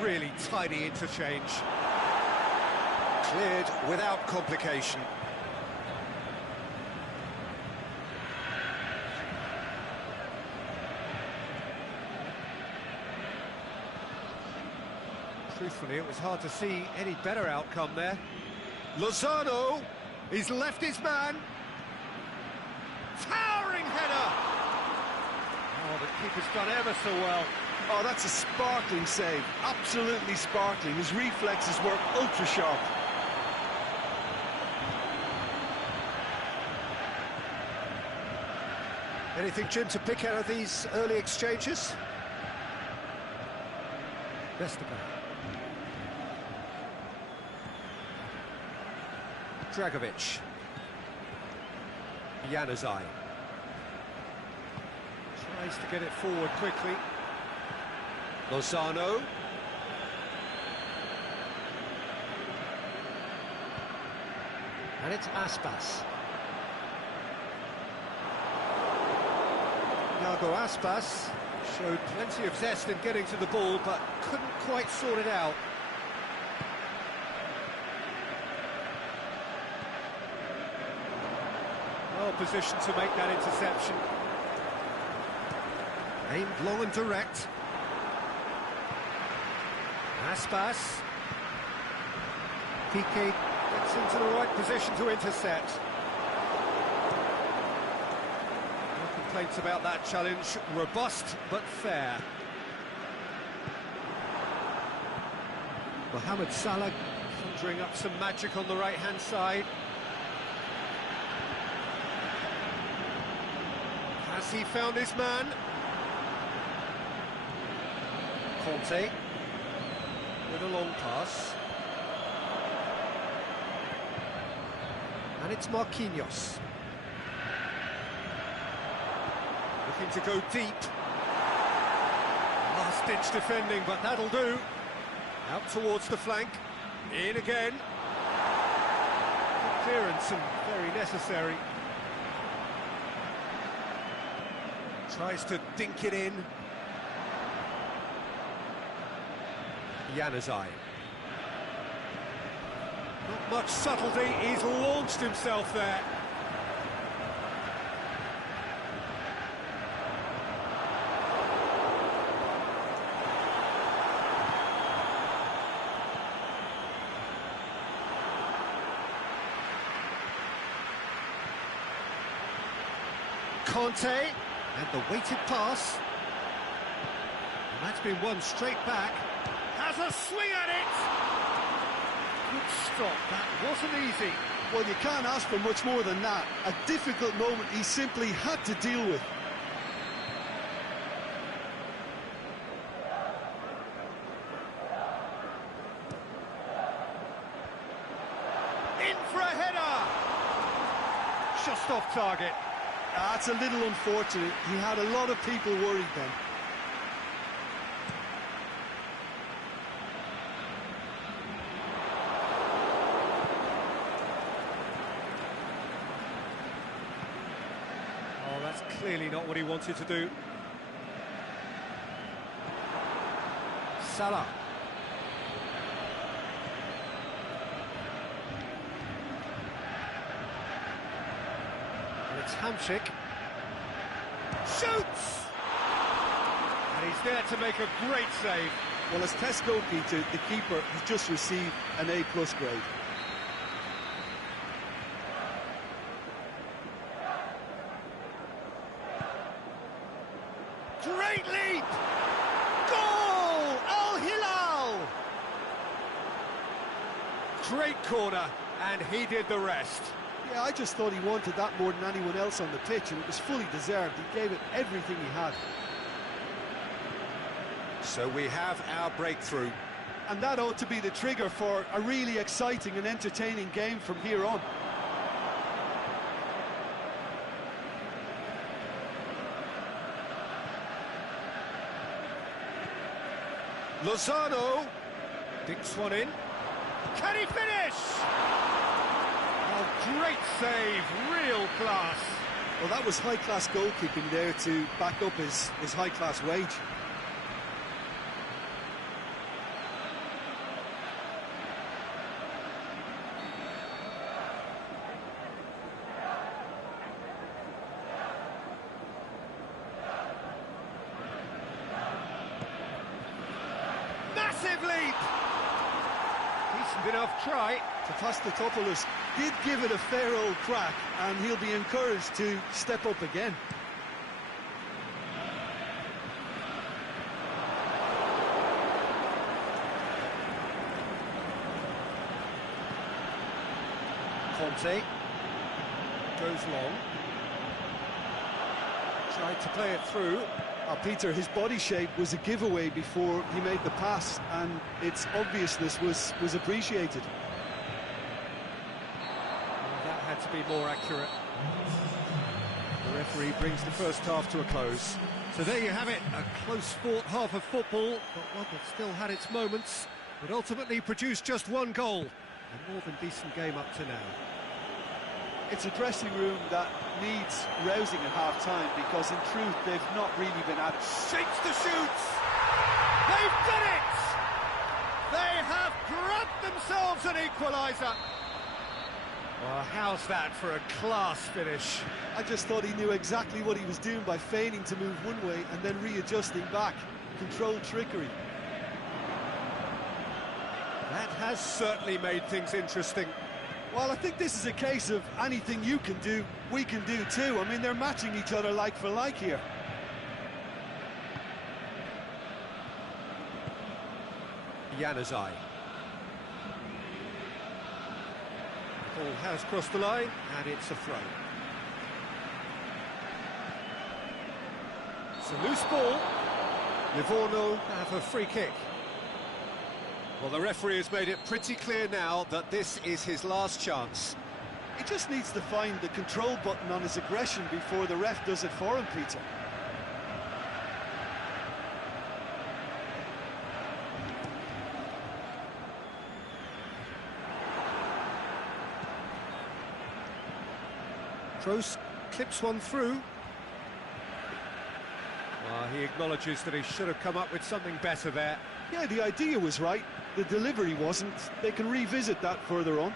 Really tidy interchange. Cleared without complication. Truthfully, it was hard to see any better outcome there. Lozano, he's left his man. Towering header! Oh, the keeper's done ever so well. Oh, that's a sparkling save. Absolutely sparkling. His reflexes were ultra sharp. Anything, Jim, to pick out of these early exchanges? Vestergaard. Dragovic. Januzaj. Tries to get it forward quickly. Lozano. And it's Aspas. Iago Aspas showed plenty of zest in getting to the ball, but couldn't quite sort it out. Well positioned to make that interception. Aimed long and direct. Aspas. Piqué gets into the right position to intercept. No complaints about that challenge. Robust but fair. Mohamed Salah conjuring up some magic on the right-hand side. Has he found his man? Conte. With a long pass. And it's Marquinhos. Looking to go deep. Last-ditch defending, but that'll do. Out towards the flank. In again. Good clearance and very necessary. Tries to dink it in. Januzaj. Not much subtlety, he's launched himself there. Conte, and the weighted pass. And that's been won straight back. Has a swing at it! Good stop, that wasn't easy. Well, you can't ask for much more than that. A difficult moment he simply had to deal with. In for a header! Just off target. That's a little unfortunate. He had a lot of people worried then. Clearly not what he wanted to do. Salah. And it's Hamsik. Shoots! And he's there to make a great save. Well, as test goalkeeper, the keeper has just received an A+ grade. Great leap! Goal! Al Hilal! Great corner, and he did the rest. Yeah, I just thought he wanted that more than anyone else on the pitch, and it was fully deserved. He gave it everything he had. So we have our breakthrough. And that ought to be the trigger for a really exciting and entertaining game from here on. Lozano dinks one in. Can he finish? Oh, great save, real class. Well, that was high-class goalkeeping there to back up his high-class wage. Massive leap! Decent enough try. Papastatopoulos did give it a fair old crack, and he'll be encouraged to step up again. Conte goes long. Tried to play it through. Peter, his body shape was a giveaway before he made the pass, and its obviousness was appreciated. That had to be more accurate. The referee brings the first half to a close. So there you have it, a close-fought half of football, but one that still had its moments, but ultimately produced just one goal. A more than decent game up to now. It's a dressing room that needs rousing at half-time, because in truth they've not really been at it. Shakes the shoots! They've done it! They have grabbed themselves an equaliser! Well, how's that for a class finish? I just thought he knew exactly what he was doing by feigning to move one way and then readjusting back. Controlled trickery. That has certainly made things interesting. Well, I think this is a case of anything you can do, we can do too. I mean, they're matching each other like for like here. Januzaj. The ball has crossed the line, and it's a throw. It's a loose ball. Livorno have a free kick. Well, the referee has made it pretty clear now that this is his last chance. He just needs to find the control button on his aggression before the ref does it for him, Peter. Kroos clips one through. He acknowledges that he should have come up with something better there. Yeah, the idea was right, the delivery wasn't. They can revisit that further on.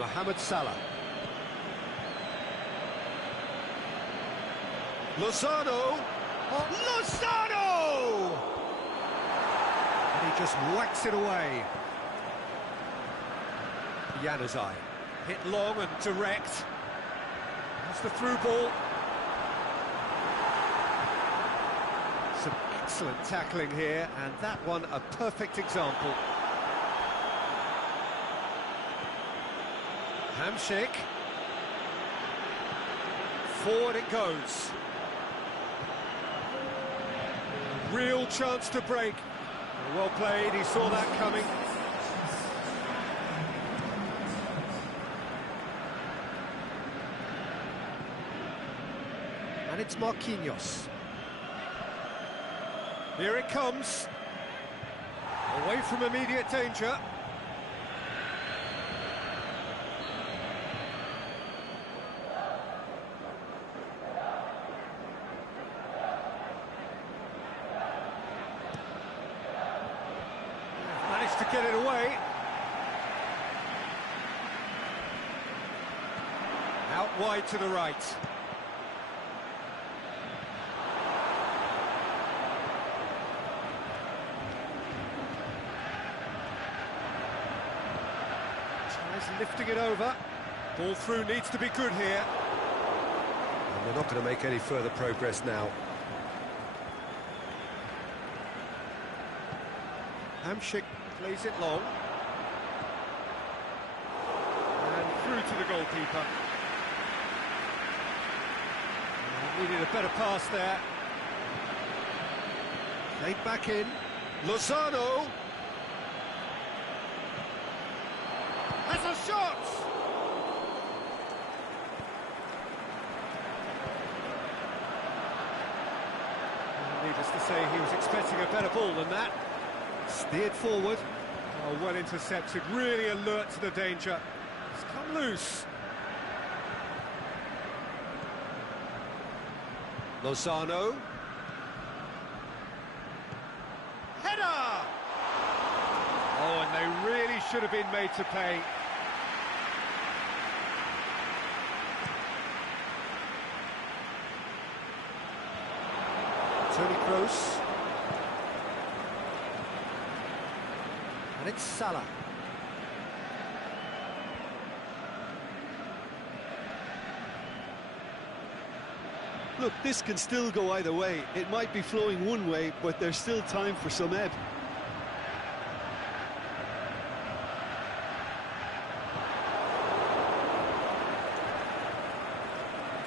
Mohamed Salah. Lozano! Oh, Lozano! And he just whacks it away. Januzaj. Hit long and direct. That's the through ball. Some excellent tackling here, and that one a perfect example. Hamsik. Forward it goes. Real chance to break. Well played, he saw that coming. And it's Marquinhos. Here it comes. Away from immediate danger. Managed to get it away. Out wide to the right. He's lifting it over. Ball through needs to be good here. And they're not going to make any further progress now. Hamsik plays it long. And through to the goalkeeper. Needed a better pass there. Played back in. Lozano. Has a shot! Needless to say, he was expecting a better ball than that. Steered forward. Oh, well intercepted, really alert to the danger. It's come loose. Lozano. Header! Oh, and they really should have been made to pay. Toni Kroos. And it's Salah. Look, this can still go either way. It might be flowing one way, but there's still time for some ebb.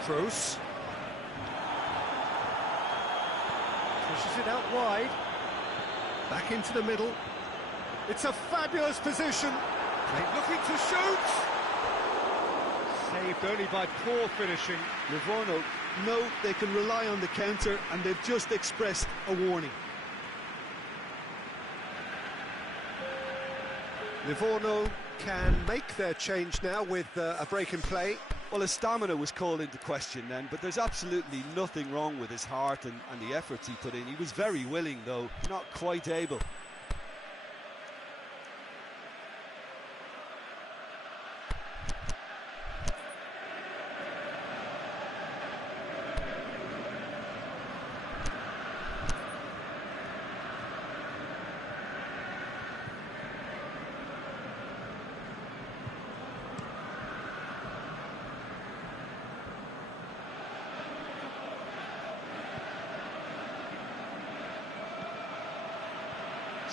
Kroos. Pushes it out wide. Back into the middle. It's a fabulous position. Looking to shoot. Saved only by poor finishing. Livorno know they can rely on the counter, and they've just expressed a warning. Livorno can make their change now with a break in play. Well, his stamina was called into question then, but there's absolutely nothing wrong with his heart and the efforts he put in. He was very willing, though, not quite able.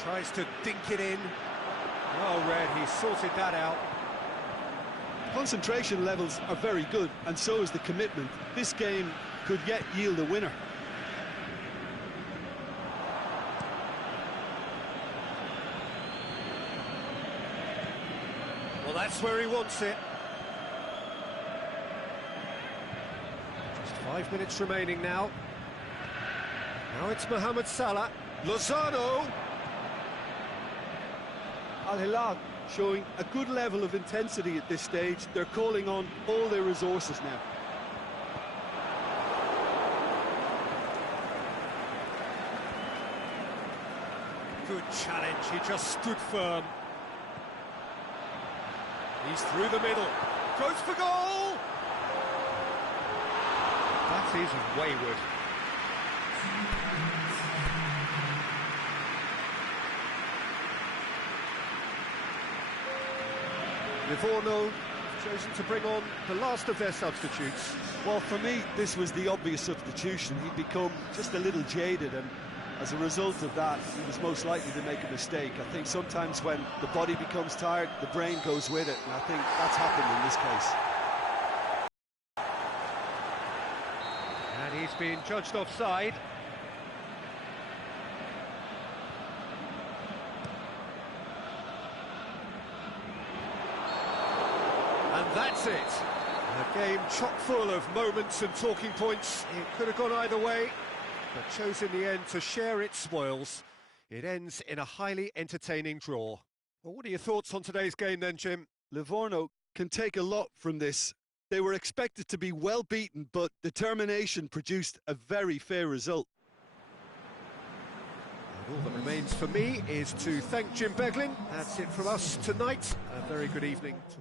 Tries to dink it in. Oh, Red, he sorted that out. Concentration levels are very good, and so is the commitment. This game could yet yield a winner. Well, that's where he wants it. Just 5 minutes remaining now. Now it's Mohamed Salah. Lozano. Al Hilal showing a good level of intensity at this stage. They're calling on all their resources now. Good challenge, he just stood firm. He's through the middle, goes for goal! That is wayward. Livorno chosen to bring on the last of their substitutes. Well, for me, this was the obvious substitution. He'd become just a little jaded, and as a result of that, he was most likely to make a mistake. I think sometimes when the body becomes tired, the brain goes with it, and I think that's happened in this case. And he's been judged offside. And that's it. A game chock full of moments and talking points. It could have gone either way, but chose in the end to share its spoils. It ends in a highly entertaining draw. Well, what are your thoughts on today's game then, Jim? Livorno can take a lot from this. They were expected to be well beaten, but determination produced a very fair result. And all that remains for me is to thank Jim Beglin. That's it from us tonight. A very good evening to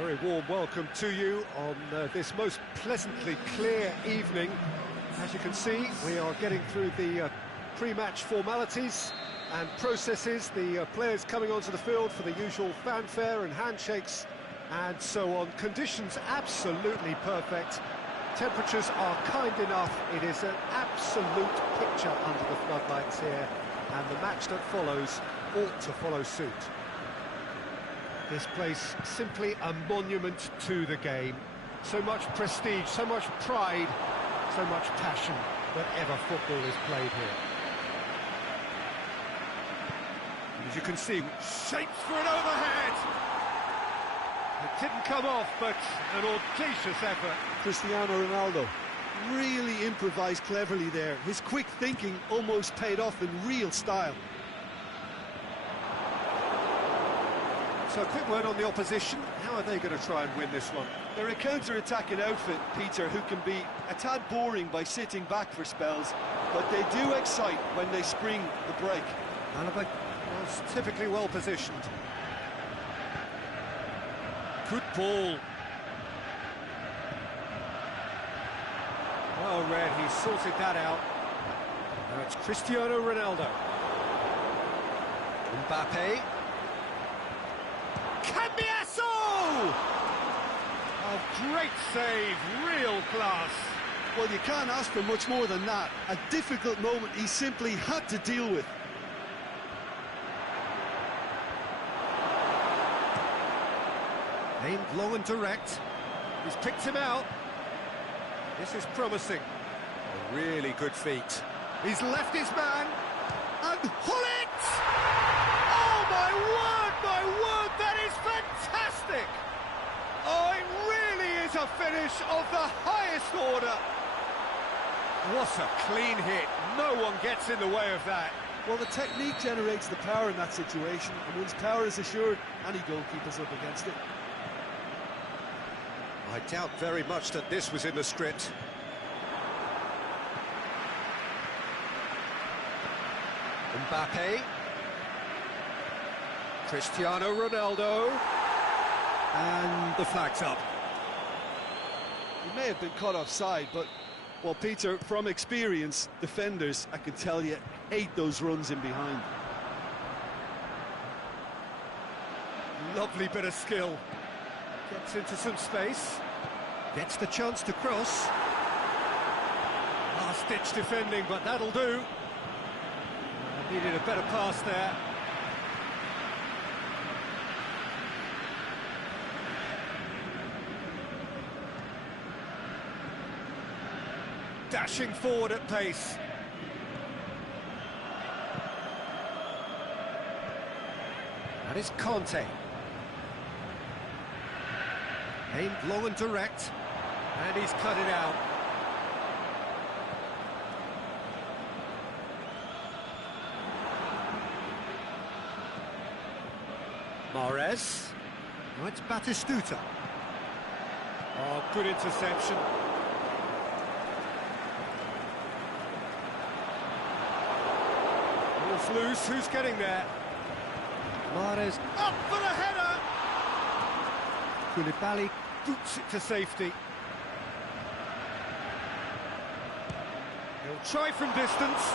Very warm welcome to you on this most pleasantly clear evening. As you can see, we are getting through the pre-match formalities and processes, the players coming onto the field for the usual fanfare and handshakes and so on. Conditions absolutely perfect. Temperatures are kind enough. It is an absolute picture under the floodlights here, and the match that follows ought to follow suit. This place simply a monument to the game. So much prestige, so much pride, so much passion whenever football is played here. As you can see, shapes for an overhead. It didn't come off, but an audacious effort. Cristiano Ronaldo really improvised cleverly there. His quick thinking almost paid off in real style. So a quick word on the opposition. How are they going to try and win this one? They're a counter-attacking outfit, Peter, who can be a tad boring by sitting back for spells, but they do excite when they spring the break. Alaba was typically well positioned. Good ball. Well read, he sorted that out. Now it's Cristiano Ronaldo. Mbappe. Cambiasso! Oh, great save, real class. Well, you can't ask for much more than that. A difficult moment he simply had to deal with. Aimed long and direct. He's picked him out. This is promising. A really good feat. He's left his man. And Hullet! Oh, my word, that is fantastic! Oh, it really is a finish of the highest order. What a clean hit. No one gets in the way of that. Well, the technique generates the power in that situation, and once power is assured, any goalkeeper's up against it. I doubt very much that this was in the script. Mbappe. Cristiano Ronaldo. And the flag's up. He may have been caught offside, but, well, Peter, from experience, defenders, I can tell you, hate those runs in behind. Lovely bit of skill. Gets into some space. Gets the chance to cross. Last-ditch defending, but that'll do. Needed a better pass there. Dashing forward at pace. That is Conte. Aimed long and direct, and he's cut it out. Mahrez. Now it's Batistuta. Oh, good interception. Ball's loose, who's getting there? Mahrez up for the header! Koulibaly boots it to safety. He'll try from distance.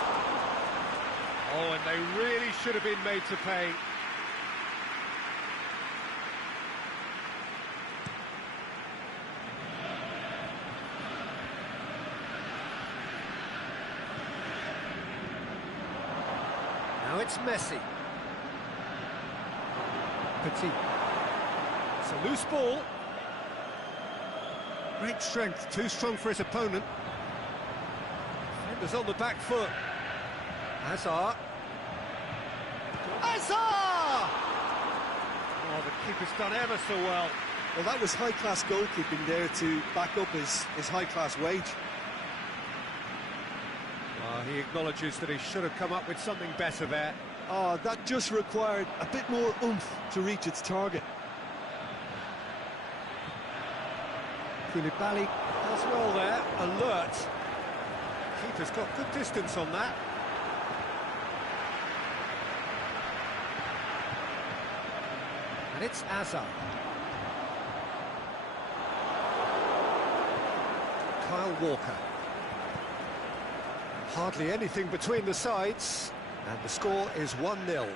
Oh, and they really should have been made to pay. Now it's Messi. Petit. It's a loose ball. Great strength, too strong for his opponent. Defenders on the back foot. Hazard. Hazard! Oh, the keeper's done ever so well. Well, that was high-class goalkeeping there to back up his high-class wage. He acknowledges that he should have come up with something better there. Oh, that just required a bit more oomph to reach its target. Koulibaly does well there, alert. Keeper's got good distance on that. And it's Hazard. Kyle Walker. Hardly anything between the sides, and the score is 1-0.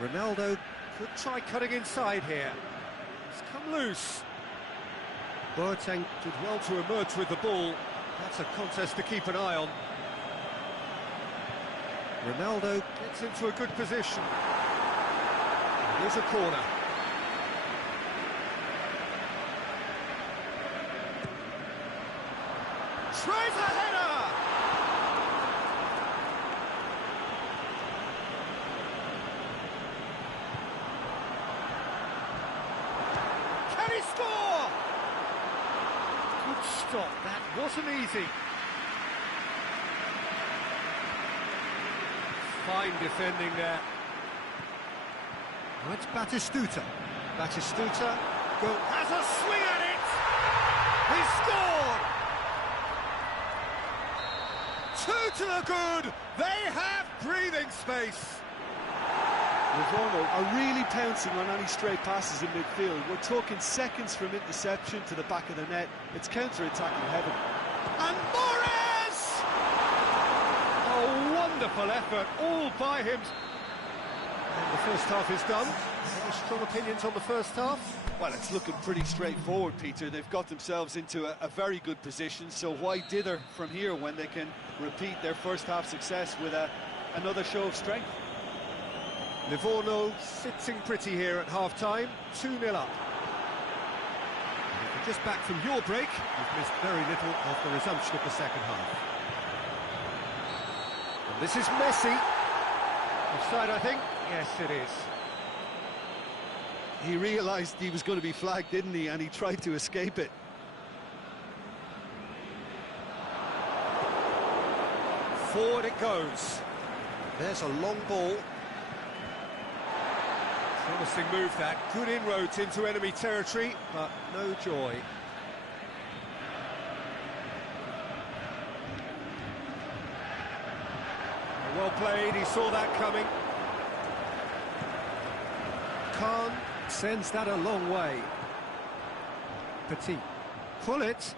Ronaldo could try cutting inside here. It's come loose. Boateng did well to emerge with the ball. That's a contest to keep an eye on. Ronaldo gets into a good position. Here's a corner. Tries a header! Can he score? Good stop, that wasn't easy. Fine defending there. Now it's Batistuta. Batistuta has a swing at it! He scored! 2 to the good! They have breathing space! Livorno are really pouncing on any stray passes in midfield. We're talking seconds from interception to the back of the net. It's counter-attacking heaven. And Morris! A wonderful effort, all by him. And the first half is done. Any strong opinions on the first half? Well, it's looking pretty straightforward, Peter. They've got themselves into a very good position, so why dither from here when they can repeat their first half success with another show of strength? Livorno sitting pretty here at half-time, 2-0 up. And if you're just back from your break, you've missed very little of the resumption of the second half. And this is Messi. Offside, I think? Yes, it is. He realised he was going to be flagged, didn't he? And he tried to escape it. Forward it goes. There's a long ball. Promising move that. Good inroads into enemy territory, but no joy. Well played, he saw that coming. Khan sends that a long way. Petit. Pull it.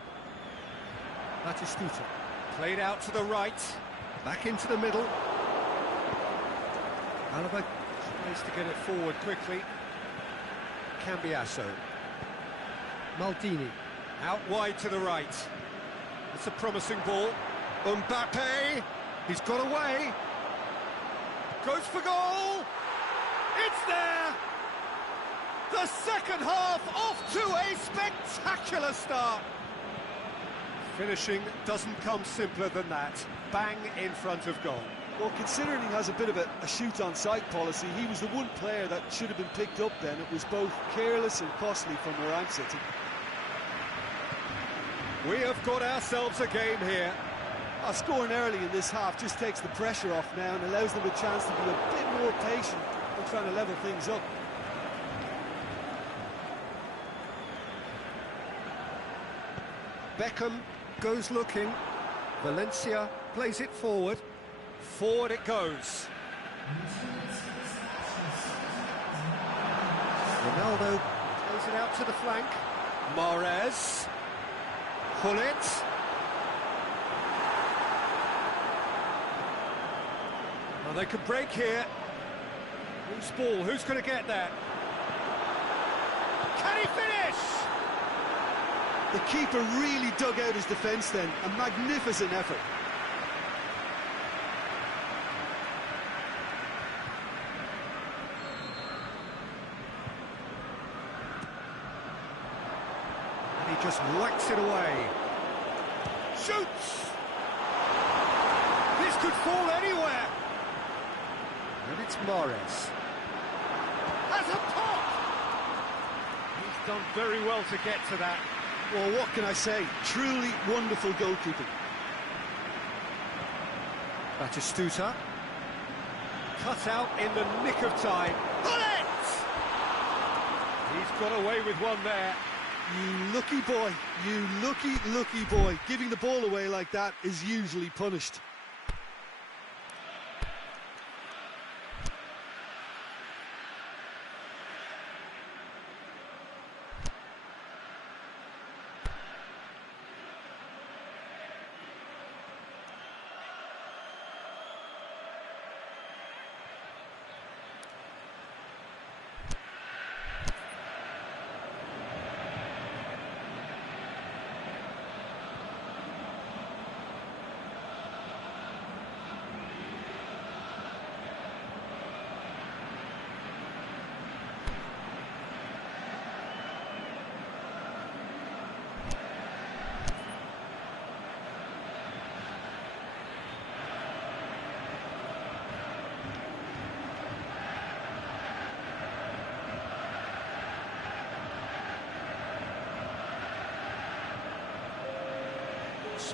Batistuta. Played out to the right. Back into the middle. Alaba tries to get it forward quickly. Cambiasso. Maldini. Out wide to the right. It's a promising ball. Mbappe. He's got away. Goes for goal. It's there. The second half off to a spectacular start. Finishing doesn't come simpler than that. Bang in front of goal. Well, considering he has a bit of a shoot-on-sight policy, he was the one player that should have been picked up then. It was both careless and costly from where I'm sitting. We have got ourselves a game here. Scoring early in this half just takes the pressure off now and allows them a chance to be a bit more patient in trying to level things up. Beckham goes looking. Valencia plays it forward. Forward it goes. Ronaldo plays it out to the flank. Mahrez. Pull it. Well, they could break here. Loose ball, who's going to get that? Can he finish? The keeper really dug out his defence then. A magnificent effort. And he just whacks it away. Shoots! This could fall anywhere. And it's Mahrez. Has a pop! He's done very well to get to that. Well, what can I say? Truly wonderful goalkeeping. Batistuta. Cut out in the nick of time. Bullet! He's got away with one there. You lucky boy. You lucky boy. Giving the ball away like that is usually punished.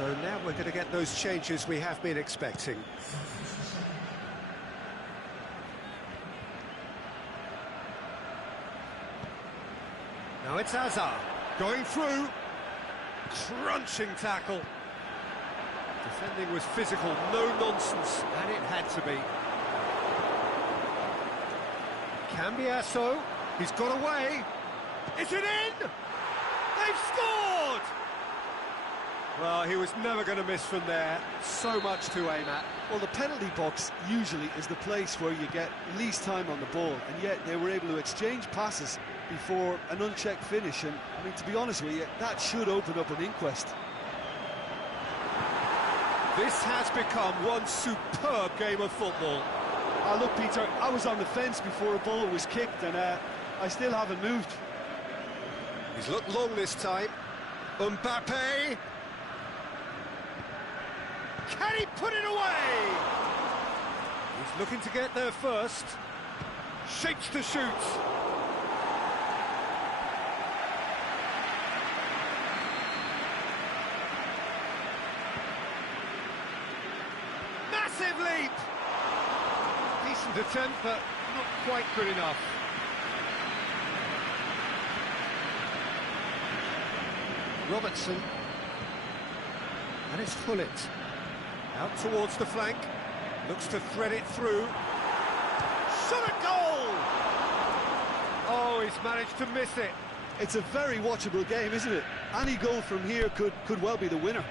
So now we're going to get those changes we have been expecting. Now it's Hazard, going through, crunching tackle. Defending was physical, no nonsense, and it had to be. Cambiasso, he's got away. Is it in? They've scored! Well, he was never going to miss from there. So much to aim at. Well, the penalty box usually is the place where you get least time on the ball, and yet they were able to exchange passes before an unchecked finish, and I mean, to be honest with you, that should open up an inquest. This has become one superb game of football. Oh, look, Peter, I was on the fence before a ball was kicked, and I still haven't moved. He's looked long this time. Mbappe! Can he put it away? He's looking to get there first. Shapes to shoot. Massive leap! Decent attempt, but not quite good enough. Robertson. And it's Hullet. Out towards the flank. Looks to thread it through. Shot a goal! Oh, he's managed to miss it. It's a very watchable game, isn't it? Any goal from here could well be the winner.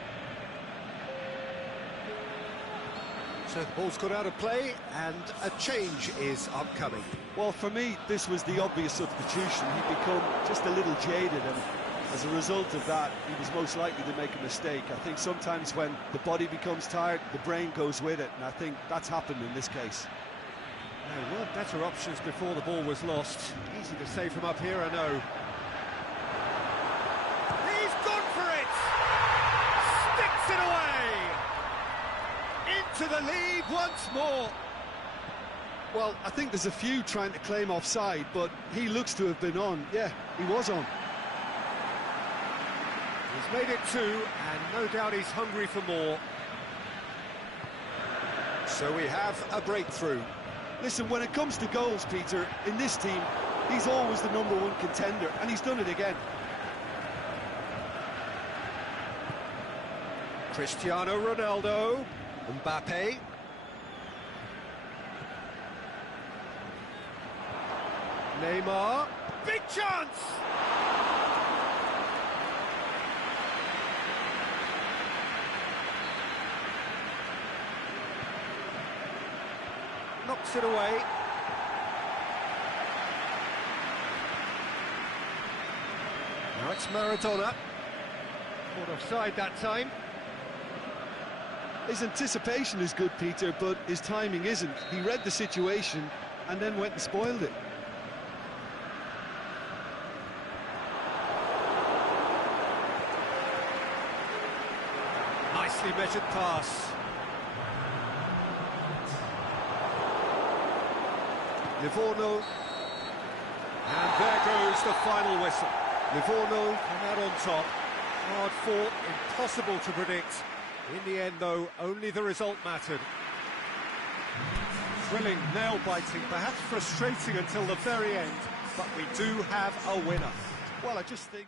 So the ball's got out of play, and a change is upcoming. Well, for me, this was the obvious substitution. He'd become just a little jaded, and as a result of that, he was most likely to make a mistake. I think sometimes when the body becomes tired, the brain goes with it, and I think that's happened in this case. There were better options before the ball was lost. Easy to say from up here, I know. He's gone for it! Sticks it away! Into the lead once more. Well, I think there's a few trying to claim offside, but he looks to have been on. Yeah, he was on. He's made it two, and no doubt he's hungry for more. So we have a breakthrough. Listen, when it comes to goals, Peter, in this team, he's always the #1 contender, and he's done it again. Cristiano Ronaldo, Mbappe. Neymar, big chance! Knocks it away. Now it's Maradona. Caught offside that time. His anticipation is good, Peter, but his timing isn't. He read the situation and then went and spoiled it. Nicely measured pass. Livorno, and there goes the final whistle. Livorno come out on top. Hard fought, impossible to predict. In the end, though, only the result mattered. Thrilling, nail-biting, perhaps frustrating until the very end, but we do have a winner. Well, I just think...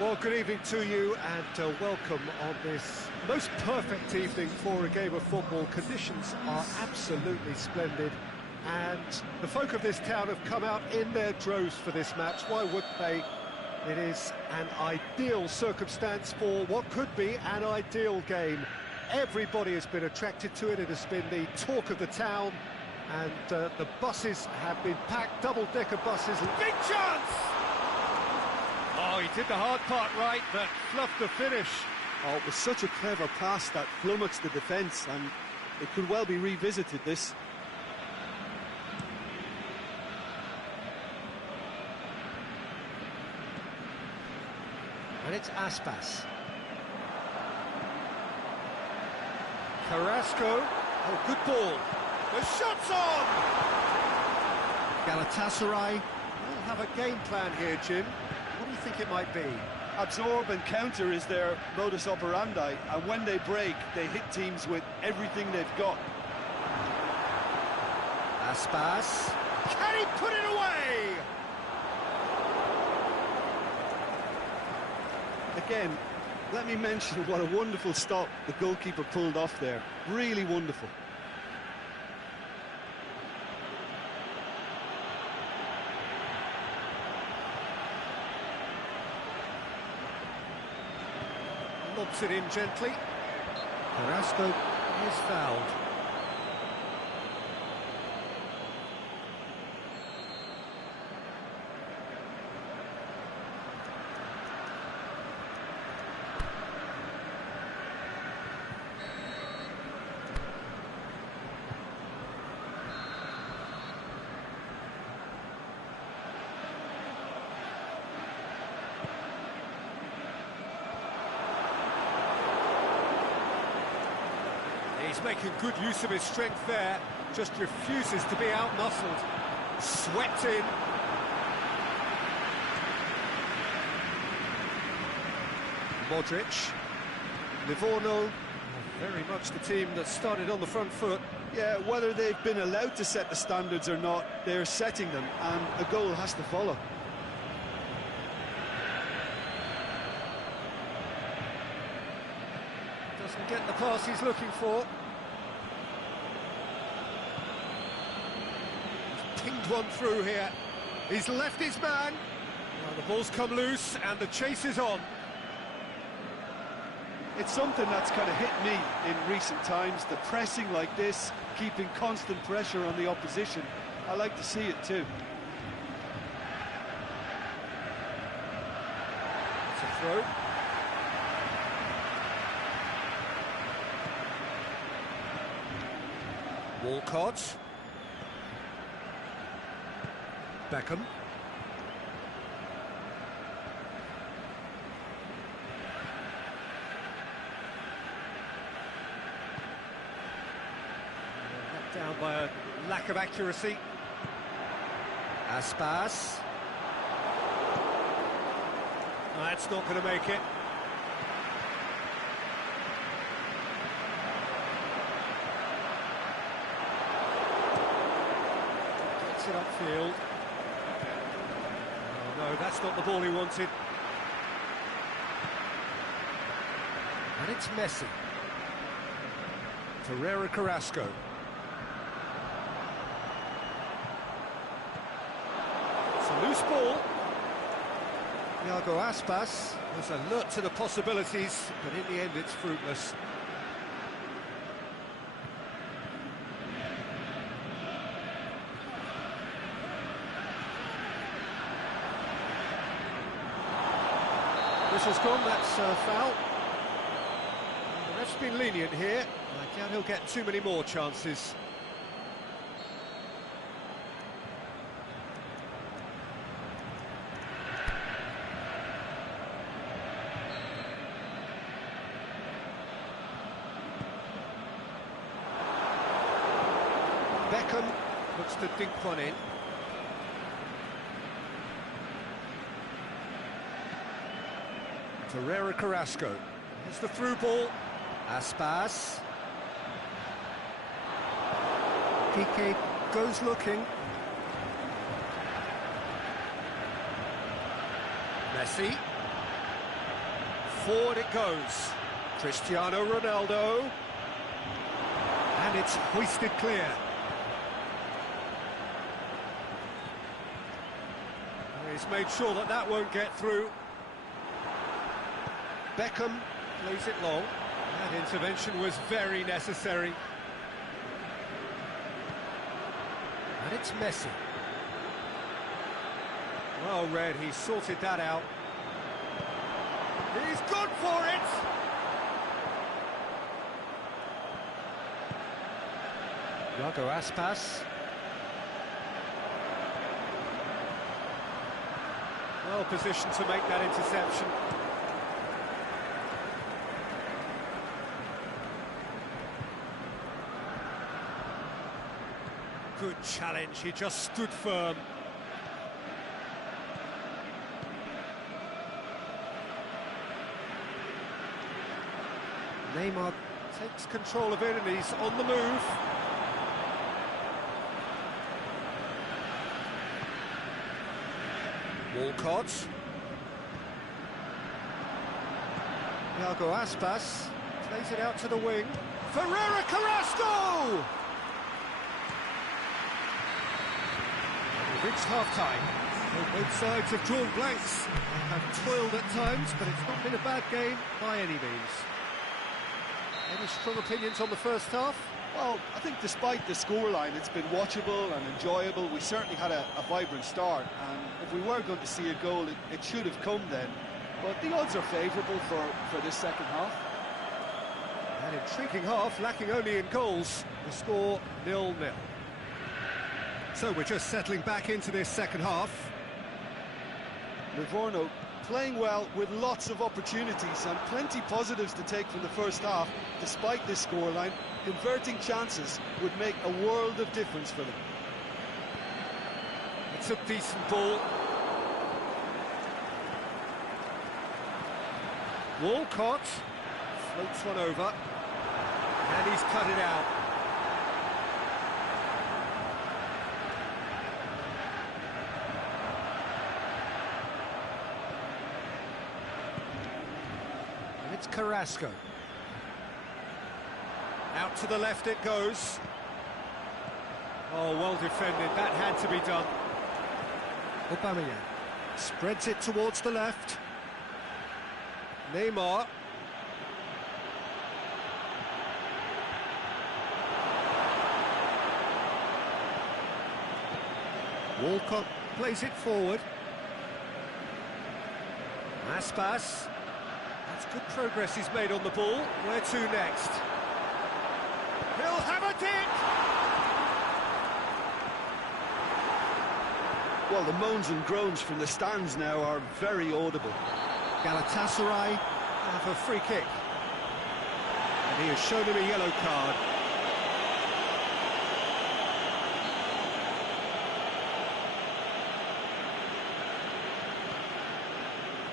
Well, good evening to you and welcome on this most perfect evening for a game of football. Conditions are absolutely splendid and the folk of this town have come out in their droves for this match. Why wouldn't they? It is an ideal circumstance for what could be an ideal game. Everybody has been attracted to it. It has been the talk of the town and the buses have been packed, double-decker buses. Big chance! Oh, he did the hard part right, but fluffed the finish. Oh, it was such a clever pass that flummoxed the defence, and it could well be revisited, this. And it's Aspas. Carrasco. Oh, good ball. The shot's on! Galatasaray will have a game plan here, Jim. What do you think it might be? Absorb and counter is their modus operandi, and when they break, they hit teams with everything they've got. Aspas. Can he put it away? Again, let me mention what a wonderful stop the goalkeeper pulled off there. Really wonderful. Lobs it in gently. Carrasco is fouled. He's making good use of his strength there, just refuses to be out-muscled. Swept in. Modric. Livorno, very much the team that started on the front foot. Yeah, whether they've been allowed to set the standards or not, they're setting them, and a goal has to follow. Doesn't get the pass he's looking for. He's pinged one through here. He's left his man. Well, the ball's come loose and the chase is on. It's something that's kind of hit me in recent times, the pressing like this, keeping constant pressure on the opposition. I like to see it too. It's a throw. Walcott. Beckham. Let down by a lack of accuracy. Aspas. That's not going to make it. Gets it upfield. Oh no, that's not the ball he wanted. And it's Messi. Ferreira Carrasco. It's a loose ball. Iago Aspas was alert to the possibilities, but in the end it's fruitless. Whistle's gone, that's a foul. The ref's been lenient here. I doubt he'll get too many more chances. Beckham looks to dink one in. Ferreira Carrasco. Here's the through ball. Aspas. Piqué goes looking. Messi. Forward it goes. Cristiano Ronaldo. And it's hoisted clear. He's made sure that that won't get through. Beckham plays it long. That intervention was very necessary. And it's Messi. Well read, he sorted that out. He's good for it! Iago Aspas. Well positioned to make that interception. Good challenge, he just stood firm. Neymar takes control of it and he's on the move. Walcott. Iago Aspas plays it out to the wing. Ferreira Carrasco! We've reached half-time. Well, both sides have drawn blanks. They have toiled at times, but it's not been a bad game by any means. Any strong opinions on the first half? Well, I think despite the scoreline, it's been watchable and enjoyable. We certainly had a vibrant start, and if we were going to see a goal, it should have come then. But the odds are favourable for this second half. An intriguing half, lacking only in goals. The score 0-0. So we're just settling back into this second half. Livorno playing well with lots of opportunities and plenty positives to take from the first half. Despite this scoreline, converting chances would make a world of difference for them. It's a decent ball. Walcott floats one over, and he's cut it out. And it's Carrasco. Out to the left it goes. Oh, well defended, that had to be done. Aubameyang spreads it towards the left. Neymar. Walcott plays it forward. Aspas. That's good progress he's made on the ball. Where to next? He'll have a dig! Well, the moans and groans from the stands now are very audible. Galatasaray have a free kick. And he has shown him a yellow card.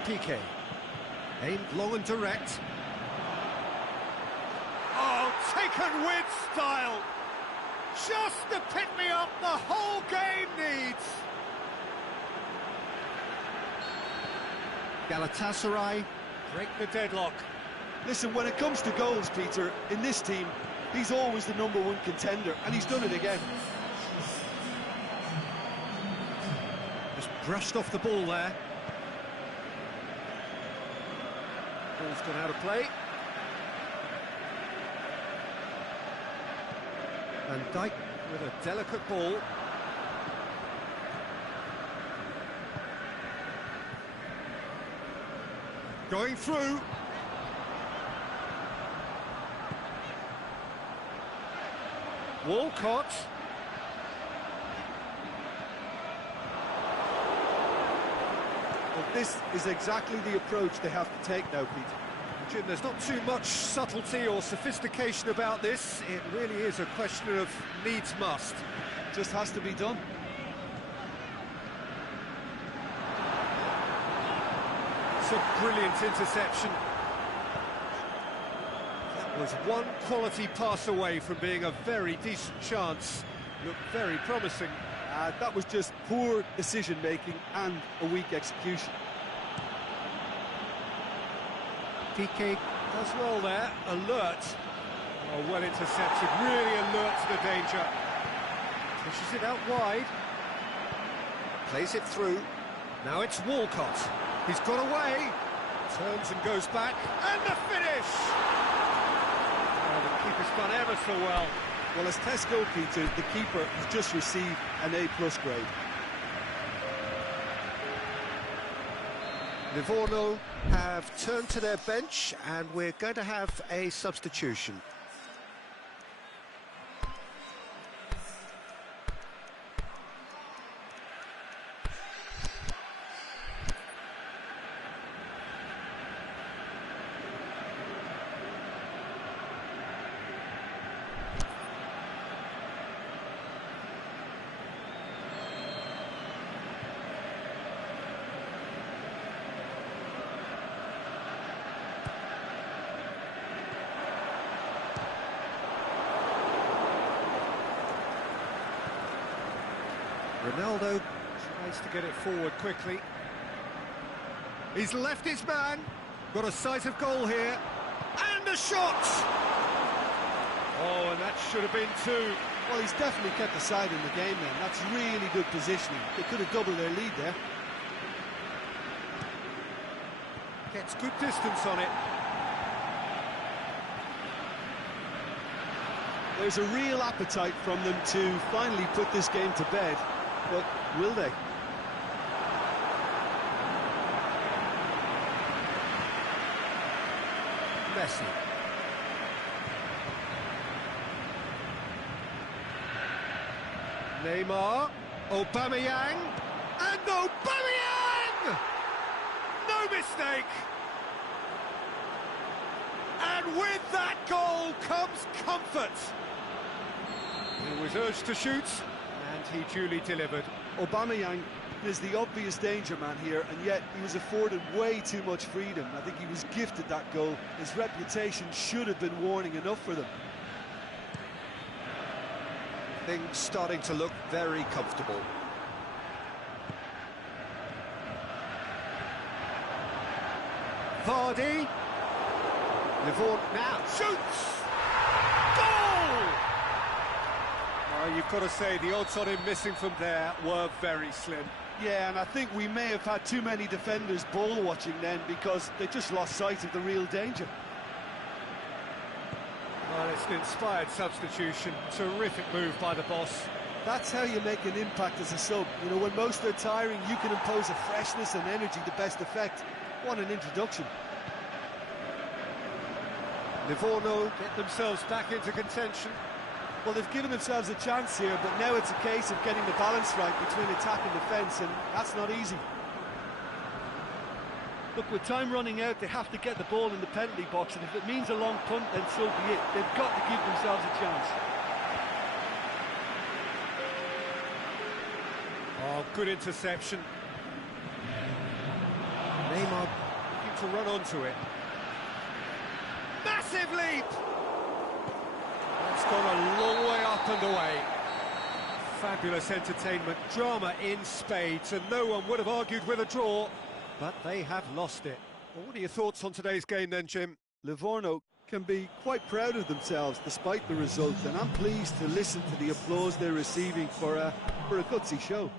PK. Aimed long and direct. Oh, taken with style. Just to pick me up the whole game needs. Galatasaray break the deadlock. Listen, when it comes to goals, Peter, in this team, he's always the #1 contender, and he's done it again. Just brushed off the ball there. Ball's gone out of play. Van Dijk with a delicate ball. Going through. Walcott. Well, this is exactly the approach they have to take now, Peter. Jim, there's not too much subtlety or sophistication about this. It really is a question of needs must. Just has to be done. It's a brilliant interception. That was one quality pass away from being a very decent chance. Looked very promising. That was just poor decision-making and a weak execution. Piqué does well there, alert. Oh, well intercepted, really alert to the danger. Pushes it out wide. Plays it through. Now it's Walcott. He's got away. Turns and goes back. And the finish! Oh, the keeper's done ever so well. Well, as test goalkeeper, the keeper has just received an A+ grade. Livorno have turned to their bench, and we're going to have a substitution. Ronaldo tries to get it forward quickly. He's left his man. Got a sight of goal here. And a shot! Oh, and that should have been two. Well, he's definitely kept the side in the game then. That's really good positioning. They could have doubled their lead there. Gets good distance on it. There's a real appetite from them to finally put this game to bed. But will they? Messi. Neymar. Aubameyang. And Aubameyang! No mistake! And with that goal comes comfort. He was urged to shoot, and he duly delivered. Aubameyang is the obvious danger man here, and yet he was afforded way too much freedom. I think he was gifted that goal. His reputation should have been warning enough for them. Things starting to look very comfortable. Vardy. Livorno now shoots! Goal! You've got to say, the odds on him missing from there were very slim. Yeah, and I think we may have had too many defenders ball watching then because they just lost sight of the real danger. Well, it's an inspired substitution. Terrific move by the boss. That's how you make an impact as a sub. You know, when most are tiring, you can impose a freshness and energy to best effect. What an introduction. Livorno get themselves back into contention. Well, they've given themselves a chance here, but now it's a case of getting the balance right between attack and defence, and that's not easy. Look, with time running out, they have to get the ball in the penalty box, and if it means a long punt, then so be it. They've got to give themselves a chance. Oh, good interception. Neymar looking to run onto it. Massive leap! It's gone a long way up and away. Fabulous entertainment, drama in spades, and no one would have argued with a draw, but they have lost it. Well, what are your thoughts on today's game then, Jim? Livorno can be quite proud of themselves despite the result, and I'm pleased to listen to the applause they're receiving for a gutsy show.